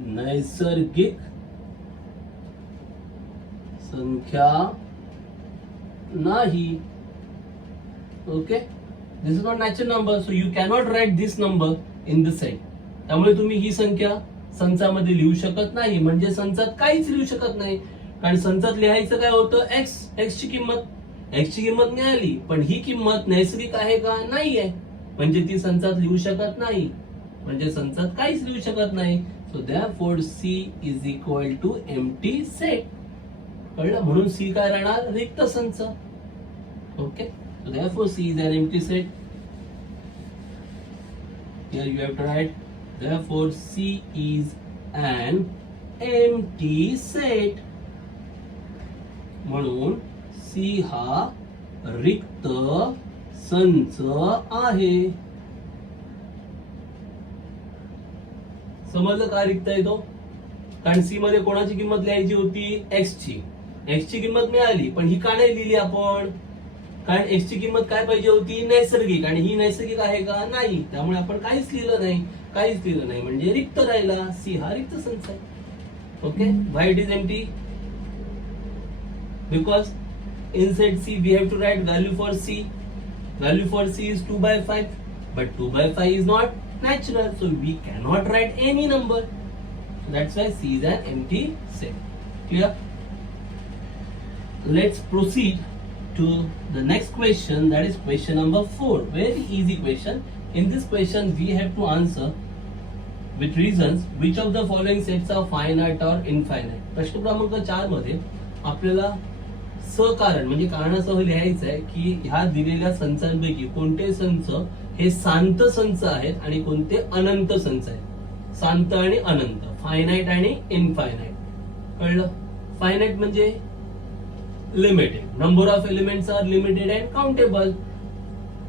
नैसर्गिक संख्या नाही. Okay. This is not natural number. So you cannot write this number in the set. त्यामुळे तुम्ही ही संख्या संचामध्ये लिहू शकत नाही. म्हणजे संचात काहीच लिहू शकत नाही. कारण संचात लिहायचं काय होतं? एक्स. एक्स ची किंमत मिळाली. पण ही किंमत नैसर्गिक आहे का? नाही आहे. म्हणजे ती संचात लिहू शकत नाही. म्हणजे संचात काहीच लिहू शकत नाही. So therefore C is equal to empty set. कळलं? म्हणून C काय राहणार? रिक्त संच. Okay. So therefore C is an empty set. Here you have to write. Therefore C is an empty set. म्हणून C हा रिक्त संच आहे. समजलं का रिक्त आहे तो? कारण सी मध्ये कोणाची किंमत लिहायची होती? एक्स ची. एक्स ची किंमत मिळाली. पण ही का नाही लिहिली आपण? कारण एक्स ची किंमत काय पाहिजे होती? नैसर्गिक. आणि ही नैसर्गिक आहे का? नाही. त्यामुळे आपण काहीच लिहिलं नाही. म्हणजे रिक्त राहिला. सी हा रिक्त संच आहे. Okay. Why it is empty? Because in set C we have to write value for C. Value for C is 2/5, but 2/5 is not natural, so we cannot write any number. So that's why C is an empty set. Clear? Let's proceed to the next question, that is question number 4. Very easy question. In this question we have to answer with reasons which of the following sets are finite or infinite. प्रश्न क्रमांक 4 मध्ये आपल्याला सकारण म्हणजे कारणासह लिहायचं आहे की ह्या दिलेल्या संचांपैकी कोणते संच हे शांत संच आहेत आणि कोणते अनंत संच आहेत. शांत आणि अनंत, फायनाइट आणि इनफायनाइट. कळलं? फायनाइट म्हणजे limited, number of elements are limited and countable.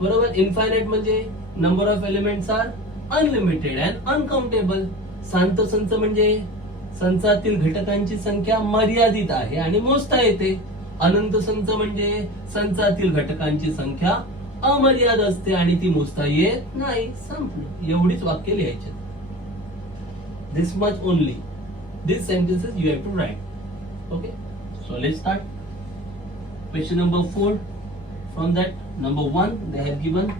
बरोबर. इनफायनाइट म्हणजे number of elements are unlimited and uncountable. शांत संच म्हणजे संचातील घटकांची संख्या मर्यादित आहे आणि मोजता येते. अनंत संच म्हणजे संचातील घटकांची संख्या अमर्याद असते आणि ती मोजता येत नाही. संपलं. एवढीच वाक्य लिहायची. This much only. These sentences you have to write. Okay. So let's start. Question number 4. From that, number 1 they have given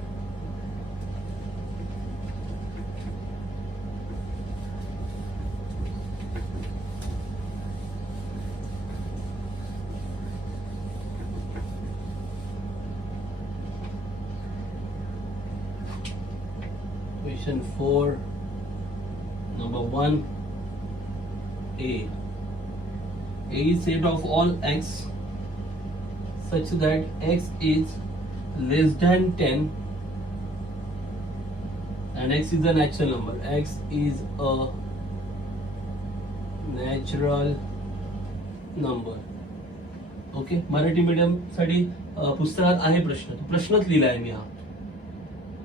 question 4 number 1 A is set of all x such that x is less than 10 and x is a natural number. X is a natural number. Okay. Marathi medium साठी पुस्तकात आहे प्रश्न. प्रश्नच लिहिलाय मी हा.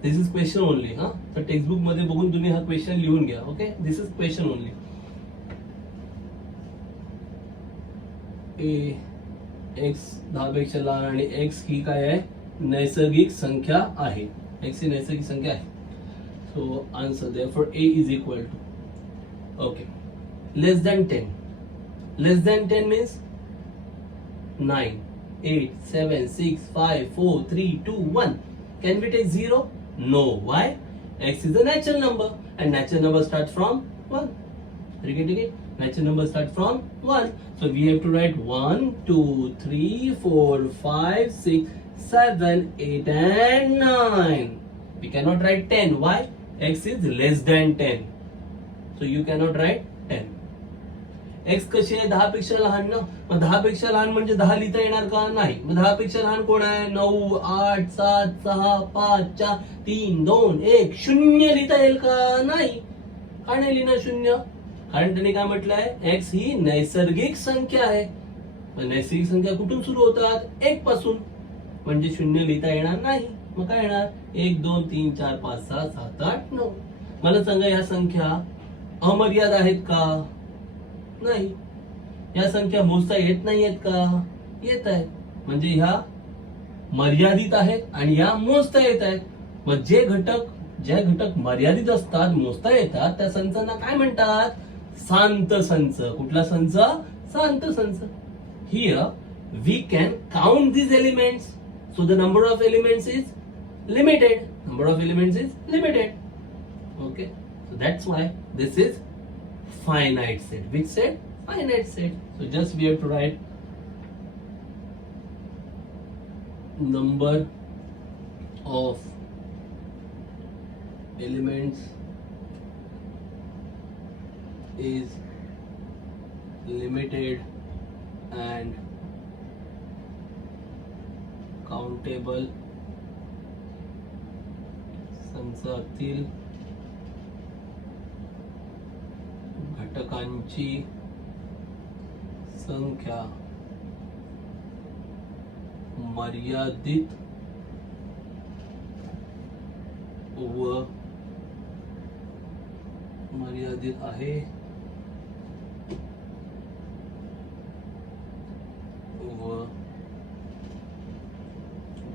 दिस is question only. हा, तर textbook मध्ये बघून तुम्ही हा क्वेश्चन लिहून घ्या. Okay. This is question only. A x 10 पेक्षा लहान आणि एक्स ही काय आहे? नैसर्गिक संख्या आहे. एक्स ही नैसर्गिक संख्या आहे. So answer therefore A is equal to okay less than 10. Less than 10 means 9, 8, 7, 6, 5, 4, 3, 2, 1. Can we take 0? No. Why? X is a natural number and natural number starts from 1. Are you getting it? Natural number start from 1. So we have to write 1, 2, 3, 4, 5, 6, 7, 8 and 9. We cannot write 10. Why? X is less than 10. So you cannot write 10. X कशी आहे? 10 पेक्षा लहान ना. मग 10 पेक्षा लहान म्हणजे 10 लिहिता येणार का? नाही. मग 10 पेक्षा लहान कोण आहे? 9, 8, 7, 6, 5, 4, 3, 2, 1. 0 लिहिता येईल का? नाही. का नाही लिहिणार 0? कारण त्यांनी काय म्हटलंय? एक्स ही नैसर्गिक संख्या आहे. नैसर्गिक संख्या कुठून सुरू होतात? 1 पासून. म्हणजे 0 लिहिता येणार नाही. मग काय येणार? 1, 2, 3, 4, 5, 6, 7, 8, 9. मला सांगा, या संख्या अमर्याद आहेत का? नाही. या संख्या मोजता येत नाहीयेत का? येत आहेत. म्हणजे ह्या मर्यादित आहेत आणि या मोजता येत आहेत. मग जे घटक मर्यादित असतात, मोजता येतात, त्या संचांना काय म्हणतात? शांत संच. कुठला संच? शांत संच. Here we can count these elements. So the number of elements is limited. Number of elements is limited. Okay. So that's why this is finite set. Which set? Finite set. So just we have to write number of elements is limited and countable. संचातील घटकांची संख्या मर्यादित आहे व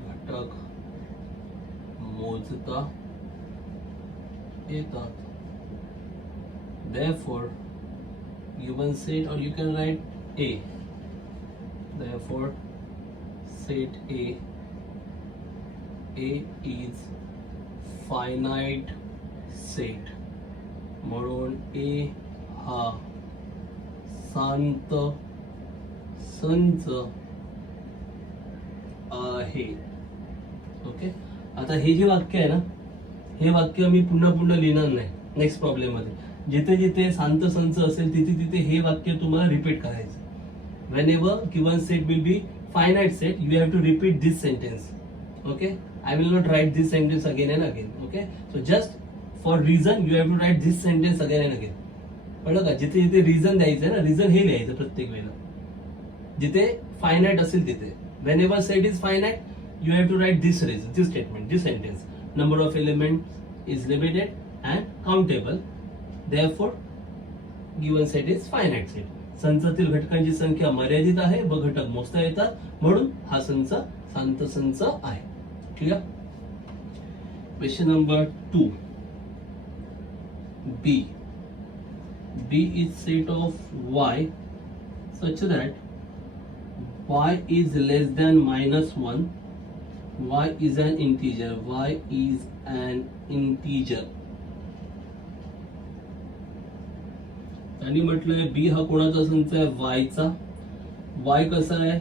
घटक मोजता येतात. Therefore, given set, or you can write A. Therefore, set A is finite set. म्हणून A हा शांत संच आहे. ओके. आता हे जे वाक्य आहे ना, हे वाक्य मी पुन्हा लिहिणार नाही. नेक्स्ट प्रॉब्लेम मध्ये जिथे जिथे शांत संच असेल तिथे हे वाक्य तुम्हाला रिपीट करायचं. whenever given set will be finite set, you have to repeat this sentence. Okay, I will not write this sentence again and again. Okay, so just for reason you have to write this sentence again and again. कळलं का? जिथे जिथे reason द्यायचं ना, reason हे लिहायचं प्रत्येक वेळेला. जिथे फायनाइट असेल तिथे whenever set is finite, you have to write this reason, this statement, this sentence. Number of elements is limited and countable. Therefore, given set is finite set. संचातील घटकांची संख्या मर्यादित आहे व घटक मोजता येतात, म्हणून हा संच शांत संच आहे. Clear? Question number 2 B. B is set of y such that y is less than -1. Y is an integer. Y is an integer. आणि म्हटलंय B हा कोणाचा संच आहे? y चा. y कसा आहे?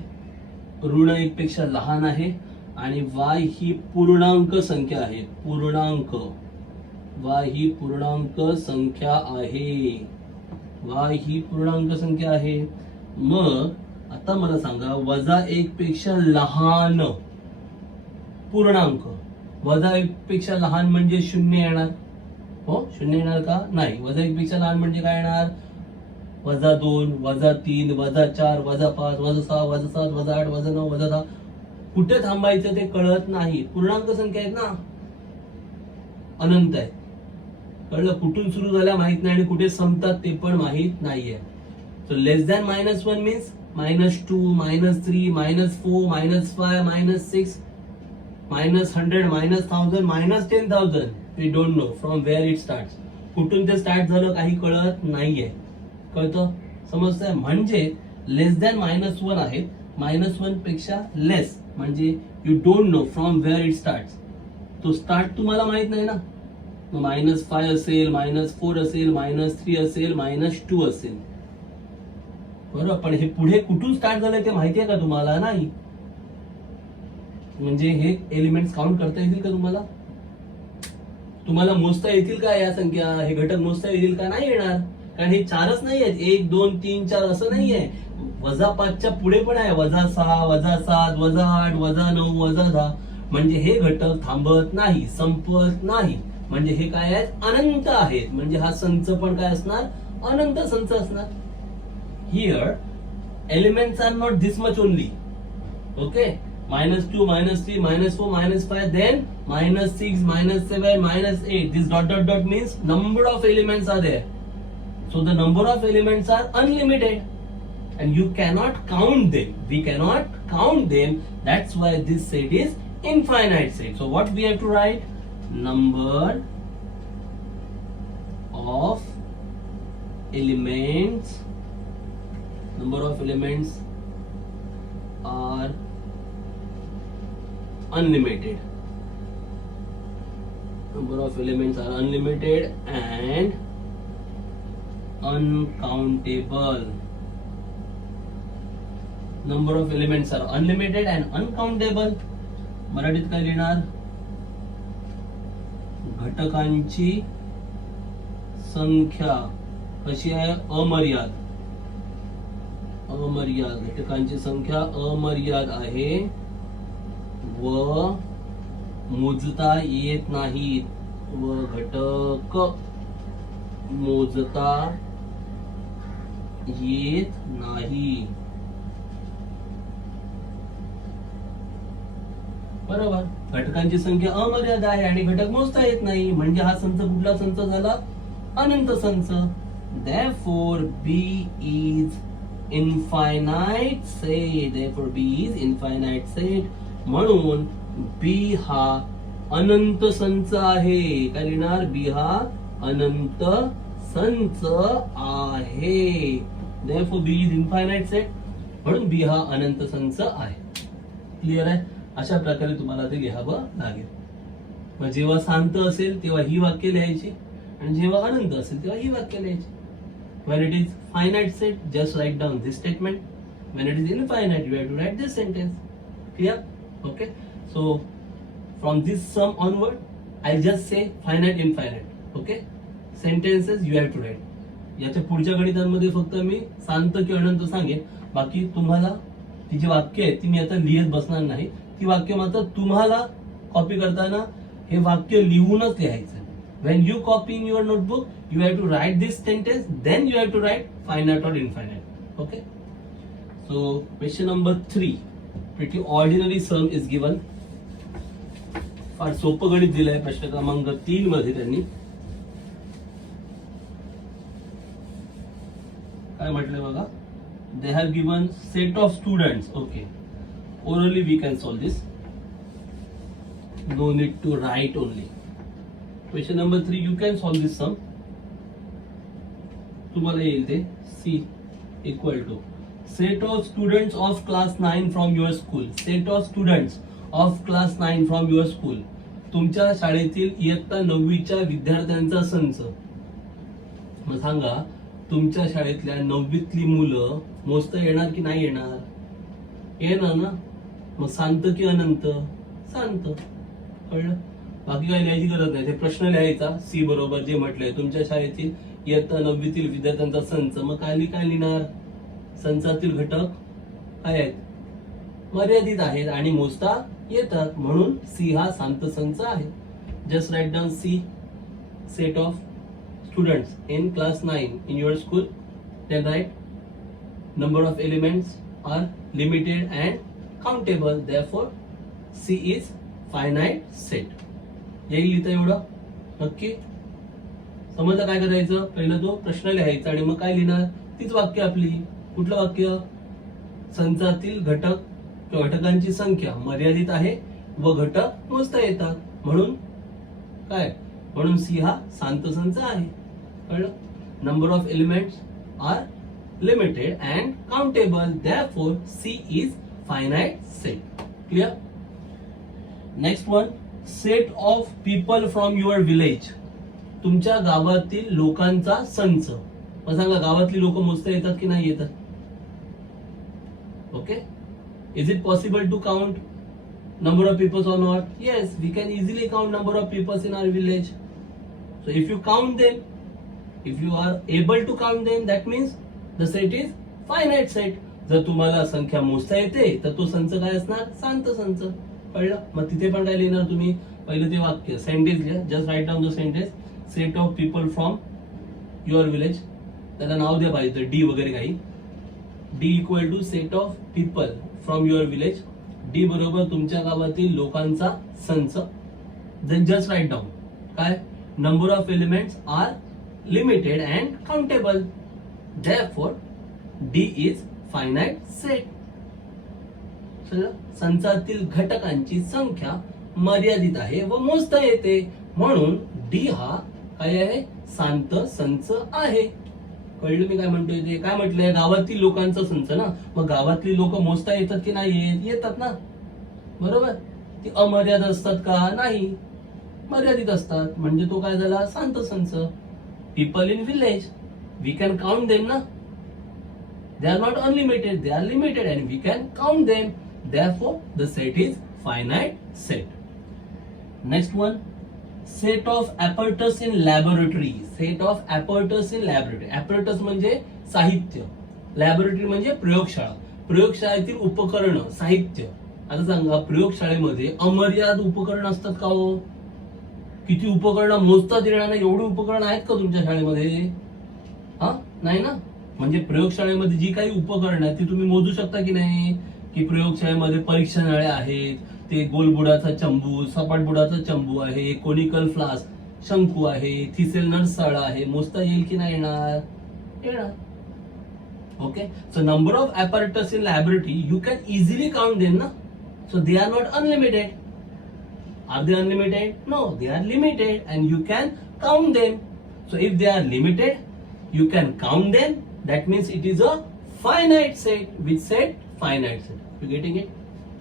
ऋण 1 पेक्षा लहान आहे आणि y ही पूर्णांक संख्या आहे. पूर्णांक. y ही पूर्णांक संख्या आहे. y ही पूर्णांक संख्या आहे. मग आता मला सांगा, -1 पेक्षा लहान पूर्णांक. -1 पेक्षा लहान म्हणजे 0 येणार. हो, 0 येणार का? नाही. -1 पेक्षा लहान म्हणजे काय येणार? -2, -3, -4, -5, -6, -7, -8, -9, -10. कुठे थांबायचं ते कळत नाही. पूर्णांक संख्या आहेत ना, अनंत आहे. कळलं? कुठून सुरू झाल्या माहित नाही आणि कुठे संपतात ते पण माहित नाहीये. So less than -1 means -2, -3, -4, -5, -6, -100, -1000, -10,000. We don't know from where it starts. कुठून ते स्टार्ट झालं काही कळत नाहीये. कळतं? समजतंय? म्हणजे लेस दॅन -1 आहेत. -1 पेक्षा लेस म्हणजे you don't know from where it starts. तो स्टार्ट तुम्हाला माहित नाही ना. -5 असेल, -4 असेल, -3 असेल, -2 असेल. बरोबर. पण हे पुढे कुठून स्टार्ट झालंय ते माहितीये का तुम्हाला? नाही. म्हणजे हे एलिमेंट्स काउंट करता येतील का तुम्हाला? तुम्हाला मोजता येतील का या संख्या? हे घटक मोजता येतील का? नाही येणार. कारण हे 4च नाही आहेत. 1, 2, 3, 4 असं नाहीये. -5च्या पुढे पण आहे. -6, -7, -8, -9, -10. म्हणजे हे घटक थांबत नाही, संपत नाही. म्हणजे हे काय आहेत? अनंत आहेत. म्हणजे हा संच पण काय असणार? अनंत संच असणार. Here elements are not this much only. Okay. -2, -3, -4, -5, then -6, -7, -8. This dot means number of elements are there. So the number of elements are unlimited and you cannot count them. We cannot count them. That's why this set is infinite set. So what we have to write? Number of elements. Number of elements are unlimited. Number of elements are unlimited and uncountable. Number of elements are unlimited and uncountable. मराठीत काय लिहिणार? घटकांची संख्या कशी आहे? अमर्याद. अमर्याद. घटकांची संख्या अमर्याद आहे व मोजता येत नाहीत. व घटक मोजता येत नाही. बरोबर. घटकांची संख्या अमर्याद आहे आणि घटक मोजता येत नाही. म्हणजे हा संच कुठला संच झाला? अनंत संच. Therefore B is infinite set. Therefore B is infinite set. म्हणून B हा अनंत संच आहे. काय लिहिणार? B हा अनंत संच आहे. Therefore B is infinite set. म्हणून B हा अनंत संच आहे. क्लिअर आहे? अशा प्रकारे तुम्हाला ते लिहावं लागेल. मग जेव्हा शांत असेल तेव्हा ही वाक्य लिहायची आणि जेव्हा अनंत असेल तेव्हा ही वाक्य लिहायची. When it is finite set, just write down this statement. When it is infinite, you have to write this sentence. Clear? Okay. So from this sum onward, I'll just say finite, infinite. Okay. Sentences you have to write. याच्या पुढच्या गणितांमध्ये फक्त मी शांत की अनंत सांगेन. बाकी तुम्हाला ती जी वाक्य आहेत ती मी आता लिहित बसणार नाही. ती वाक्य मात्र तुम्हाला कॉपी करताना हे वाक्य लिहूनच लिहायचं. When you copy in your notebook, you have to write this sentence, then you have to write finite or infinite. Okay. So question number 3, pretty ordinary sum is given. फार सोपं गणित दिलंय प्रश्न क्रमांक 3 मध्ये त्यांनी. काय म्हटलंय बघा? They have given set of students. Okay. Orally we can solve this. No need to write only. Question number 3, you can solve this sum. तुम्हाला येईल ते C equal to set of students of class 9 from your school. Set of students of class 9 from your school. तुमच्या शाळेतील इयत्ता 9वीच्या विद्यार्थ्यांचा संच. मग सांगा, तुमच्या शाळेतल्या 9वीतली मुलं मोजता येणार की नाही येणार? येणार ना. मग शांत की अनंत? शांत. कळलं? बाकी काही लिहायची गरज नाही. ते प्रश्न लिहायचा सी बरोबर जे म्हटलंय तुमच्या शाळेतील इयत्ता 9वीतील विद्यार्थ्यांचा संच. मग काय लिहिणार? संचातील घटक काय आहेत? मर्यादित आहेत आणि मोजता येतात, म्हणून सी हा शांत संच आहे. Just write down C set of students in class 9 in your school. Then write number of elements are limited and countable, therefore C is finite set. येईल लिहिता एवढं नक्की समजलं? काय करायचं, पहिलं तो प्रश्न लिहायचा आणि मग काय लिहिणार? तीच वाक्य आपली. कुठलं वाक्य? संचातील घटक किंवा घटकांची संख्या मर्यादित आहे व घटक मोजता येतात, म्हणून काय? म्हणून सी हा शांत संच आहे. कळलं? Number of elements are limited and countable, therefore C is finite set. Clear? Next one, set of people from your village. तुमच्या गावातील लोकांचा संच. मग सांगा, गावातली लोक मोजता येतात की नाही येतात? Okay. Is it possible to count number of people or not? Yes, we can easily count number of people in our village. So if you count them, if you are able to count them, that means the set is finite set. जर तुम्हाला संख्या मोजता येते तर तो संच काय असणार? शांत संच. कळलं? मग तिथे पण काय लिहिणार तुम्ही? पहिलं ते वाक्य सेंटेन्स लिहा. Just write down the sentence. Set of people from your village. त्याला नाव द्या पाहिजे डी वगैरे काही. D equal to set of people from your village. D बरोबर तुमच्या गावातील लोकांचा संच. देन जस्ट राईट डाऊन काय? Number of elements are limited and countable, therefore D is finite set. संचातील घटकांची संख्या मर्यादित आहे व मोजता येते, म्हणून डी हा काय आहे? शांत संच आहे. कळलं मी काय म्हणतोय ते? काय म्हटलंय? गावातील लोकांचा संच ना. मग गावातली लोक मोजता येतात की नाही? येतात ना. बरोबर. ती अमर्यादित असतात का? नाही, मर्यादित असतात. म्हणजे तो काय झाला? शांत संच. People in village, we can count them ना. They are not unlimited, they are limited and we can count them, therefore the set is finite set. Next one, set of apparatus in laboratory. Set of apparatus in laboratory. Apparatus म्हणजे साहित्य, laboratory म्हणजे प्रयोगशाळा. प्रयोगशाळेतील उपकरण, साहित्य. आता सांगा, प्रयोगशाळेमध्ये अमर्याद उपकरण असतात का हो? किती उपकरणं मोजतात येणार नाही एवढी उपकरणं आहेत का तुमच्या शाळेमध्ये? हा, नाही ना. म्हणजे प्रयोगशाळेमध्ये जी काही उपकरणं आहेत ती तुम्ही मोजू शकता की नाही? की प्रयोगशाळेमध्ये परीक्षा नळ्या आहेत, ते गोल बुडाचा चंबू, सपाट बुडाचा चंबू आहे, कोनिकल फ्लास्क, शंकू आहे, थिसेल नळसाळा आहे. मोजता येईल की नाही येणार? येणार. Okay. So number of apparatus in laboratory you can easily count them ना. So they are not unlimited. Are they unlimited? No, they are limited and you can count them. So if they are limited, you can count them. That means it is a finite set. Which set? Finite set. You getting it?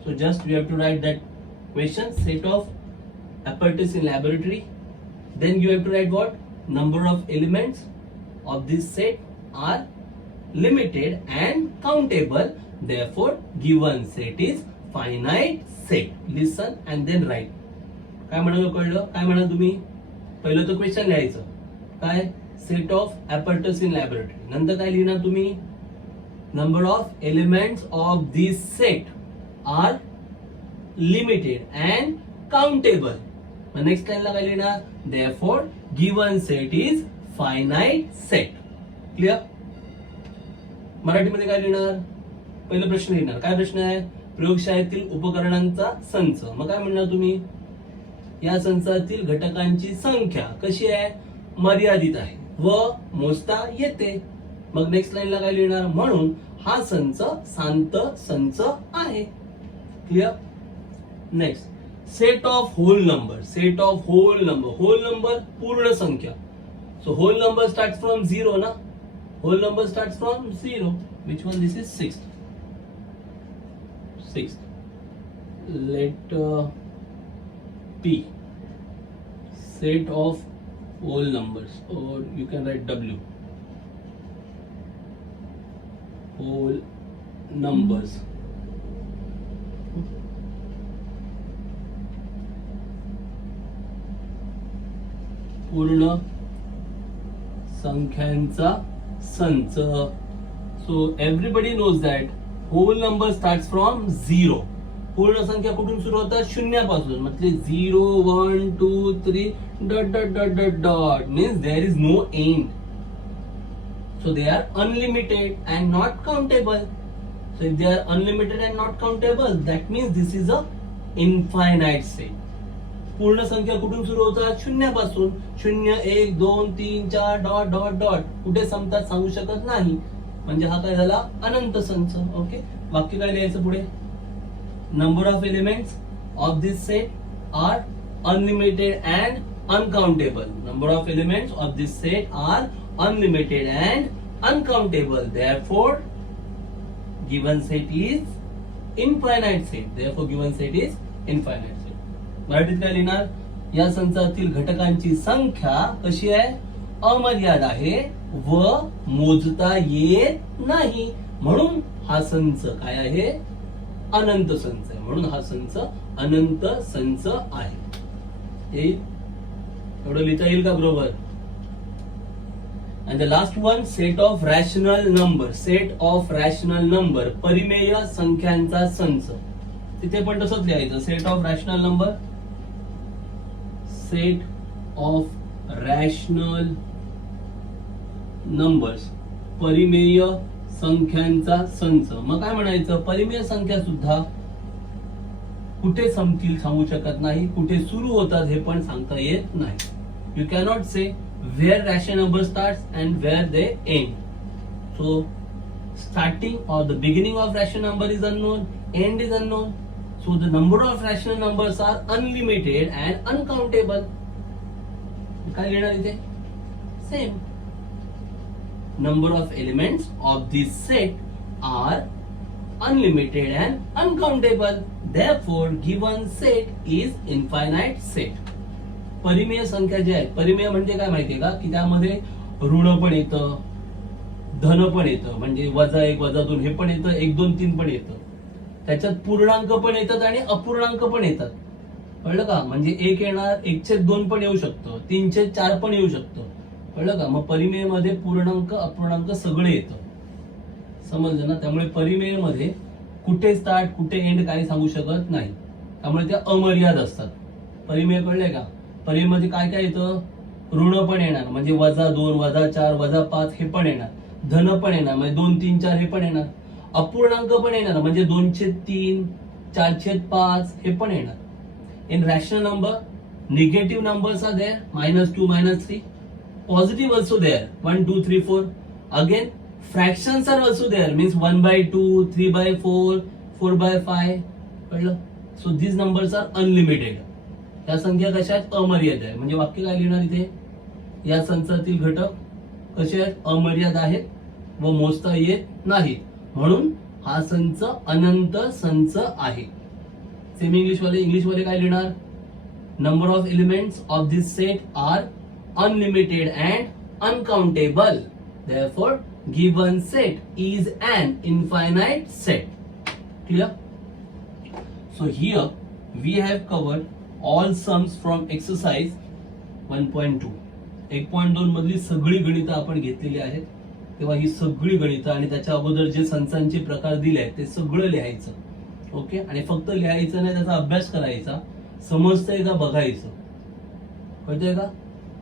So just we have to write that question, set of apparatus in laboratory. Then you have to write what? Number of elements of this set are limited and countable. Therefore, given set is finite set. Listen and then write. काय म्हणाल? कळलं? काय म्हणाल तुम्ही? पहिलं तो question लिहायचं. काय? Set of apparatus in laboratory. नंतर काय लिहिणार तुम्ही? Number of elements of this set are limited and countable. Next लाईनला काय लिहिणार? Therefore given set is finite set. Clear? मराठीमध्ये काय लिहिणार? पहिला प्रश्न लिहिणार. काय प्रश्न आहे? प्रयोगशाळेतील उपकरणांचा संच. मग काय म्हणणार तुम्ही? या संचातील घटकांची संख्या कशी आहे? मर्यादित आहे व मोजता येते. मग नेक्स्ट लाईनला काय लिहिणार? म्हणून हा संच शांत संच आहे. Clear? Next, set of whole number. Set of whole number. Whole number पूर्ण संख्या. So whole number start from 0 ना. Whole number starts from 0. Which one? This is sixth. Let P set of whole numbers, or you can write W, whole numbers. पूर्ण संख्यांचा संच. So everybody knows that whole number starts from 0. पूर्ण संख्या कुठून सुरू होतात? शून्यापासून. मतलब 0, 1, 2, 3 dot dot dot dot dot means there is no end. So they are unlimited and not countable. So if they are unlimited and not countable, that means this is a infinite set. पूर्ण संख्या कुठून सुरू होतात? शून्यापासून. 0, 1, 2, 3, 4 dot dot dot कुठे संपतात सांगू शकत नाही. म्हणजे हा काय झाला? अनंत संच. ओके, वाक्य काय लिहायचं पुढे? Number of elements of this set are unlimited and uncountable. Number of elements of this set are unlimited and uncountable. Therefore, given set is infinite set. Therefore, given set is infinite set. मराठीत काय लिहिणार? या संचातील घटकांची संख्या कशी आहे? अमर्याद आहे व मोजता येत नाही. म्हणून हा संच काय आहे? अनंत संच आहे. म्हणून हा संच अनंत संच आहे. हे एवढं लिहिता येईल का बरोबर? And the last one, set of rational number. Set of rational number, परिमेय संख्यांचा संच. तिथे पण तसंच लिहायचं. Set of rational number, set of rational numbers, परिमेय संख्यांचा संच. मग काय म्हणायचं? परिमेय संख्या सुद्धा कुठे संपतील सांगू शकत नाही, कुठे सुरू होतात हे पण सांगता येत नाही. You cannot say where rational number starts and where they end. So starting or the beginning of rational number is unknown, end is unknown. So the number of rational numbers are unlimited and uncountable. काय लिहिणार इथे? Same. Number of elements of this set are unlimited and uncountable. Therefore, given set is infinite set. परिमेय संख्या जी आहे, परिमेय म्हणजे काय माहितीये का? की त्यामध्ये ऋण पण येतं, धन पण येतं, म्हणजे -1, -2 हे पण येतं, 1, 2, 3 पण येतं. त्याच्यात पूर्णांक पण येतात आणि अपूर्णांक पण येतात. कळलं का? म्हणजे 1 येणार, 1/2 पण येऊ शकतं, 3/4 पण येऊ शकतं. कळलं का? मग परिमेय मध्ये पूर्णांक अपूर्णांक सगळे येतं. समजलं ना? त्यामुळे परिमेय मध्ये कुठे स्टार्ट कुठे एंड काही सांगू शकत नाही. त्यामुळे त्या अमर्याद असतात. परिमेय कळलंय का? परिमेय मध्ये काय काय येतं? ऋण पण येणार, म्हणजे -2, -4, -5 हे पण येणार. धन पण येणार, म्हणजे 2, 3, 4 हे पण येणार. अपूर्णांक पण येणार, म्हणजे 2/3, 4/5 हे पण येणार. In rational number, negative numbers are there, -2, -3. Positive also there, 1, 2, 3, 4. Again fractions are also there, means 1/2, 3/4, 4/5. कळलं? So these numbers are unlimited. या संख्या कशा आहेत? अमर्याद आहे. म्हणजे वाक्य काय लिहिणार इथे? या संचातील घटक कसे आहेत? अमर्याद आहेत व मोजता येत नाहीत. म्हणून हा संच अनंत संच आहे. सेमी इंग्लिश वाले काय लिहिणार? Number of elements of this set are unlimited and uncountable. Therefore, given set is an infinite set. Clear? So here we have covered all sums from exercise 1.2. 1.2 मधली सगळी गणितं आपण घेतलेली आहेत. तेव्हा ही सगळी गणितं आणि त्याच्या अगोदर जे संचांचे प्रकार दिले आहेत ते सगळं लिहायचं. ओके, आणि फक्त लिहायचं नाही, त्याचा अभ्यास करायचा. समजतंय का बघायचं. कळतंय का?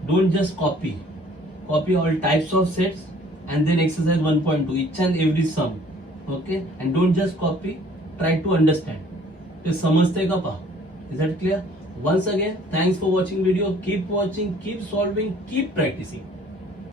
Don't just copy all types of sets and then exercise 1.2 each and every sum. Okay, and don't just copy, try to understand. ते समजते का पहा. Is that clear? Once again, thanks for watching video. Keep watching, keep solving, keep practicing.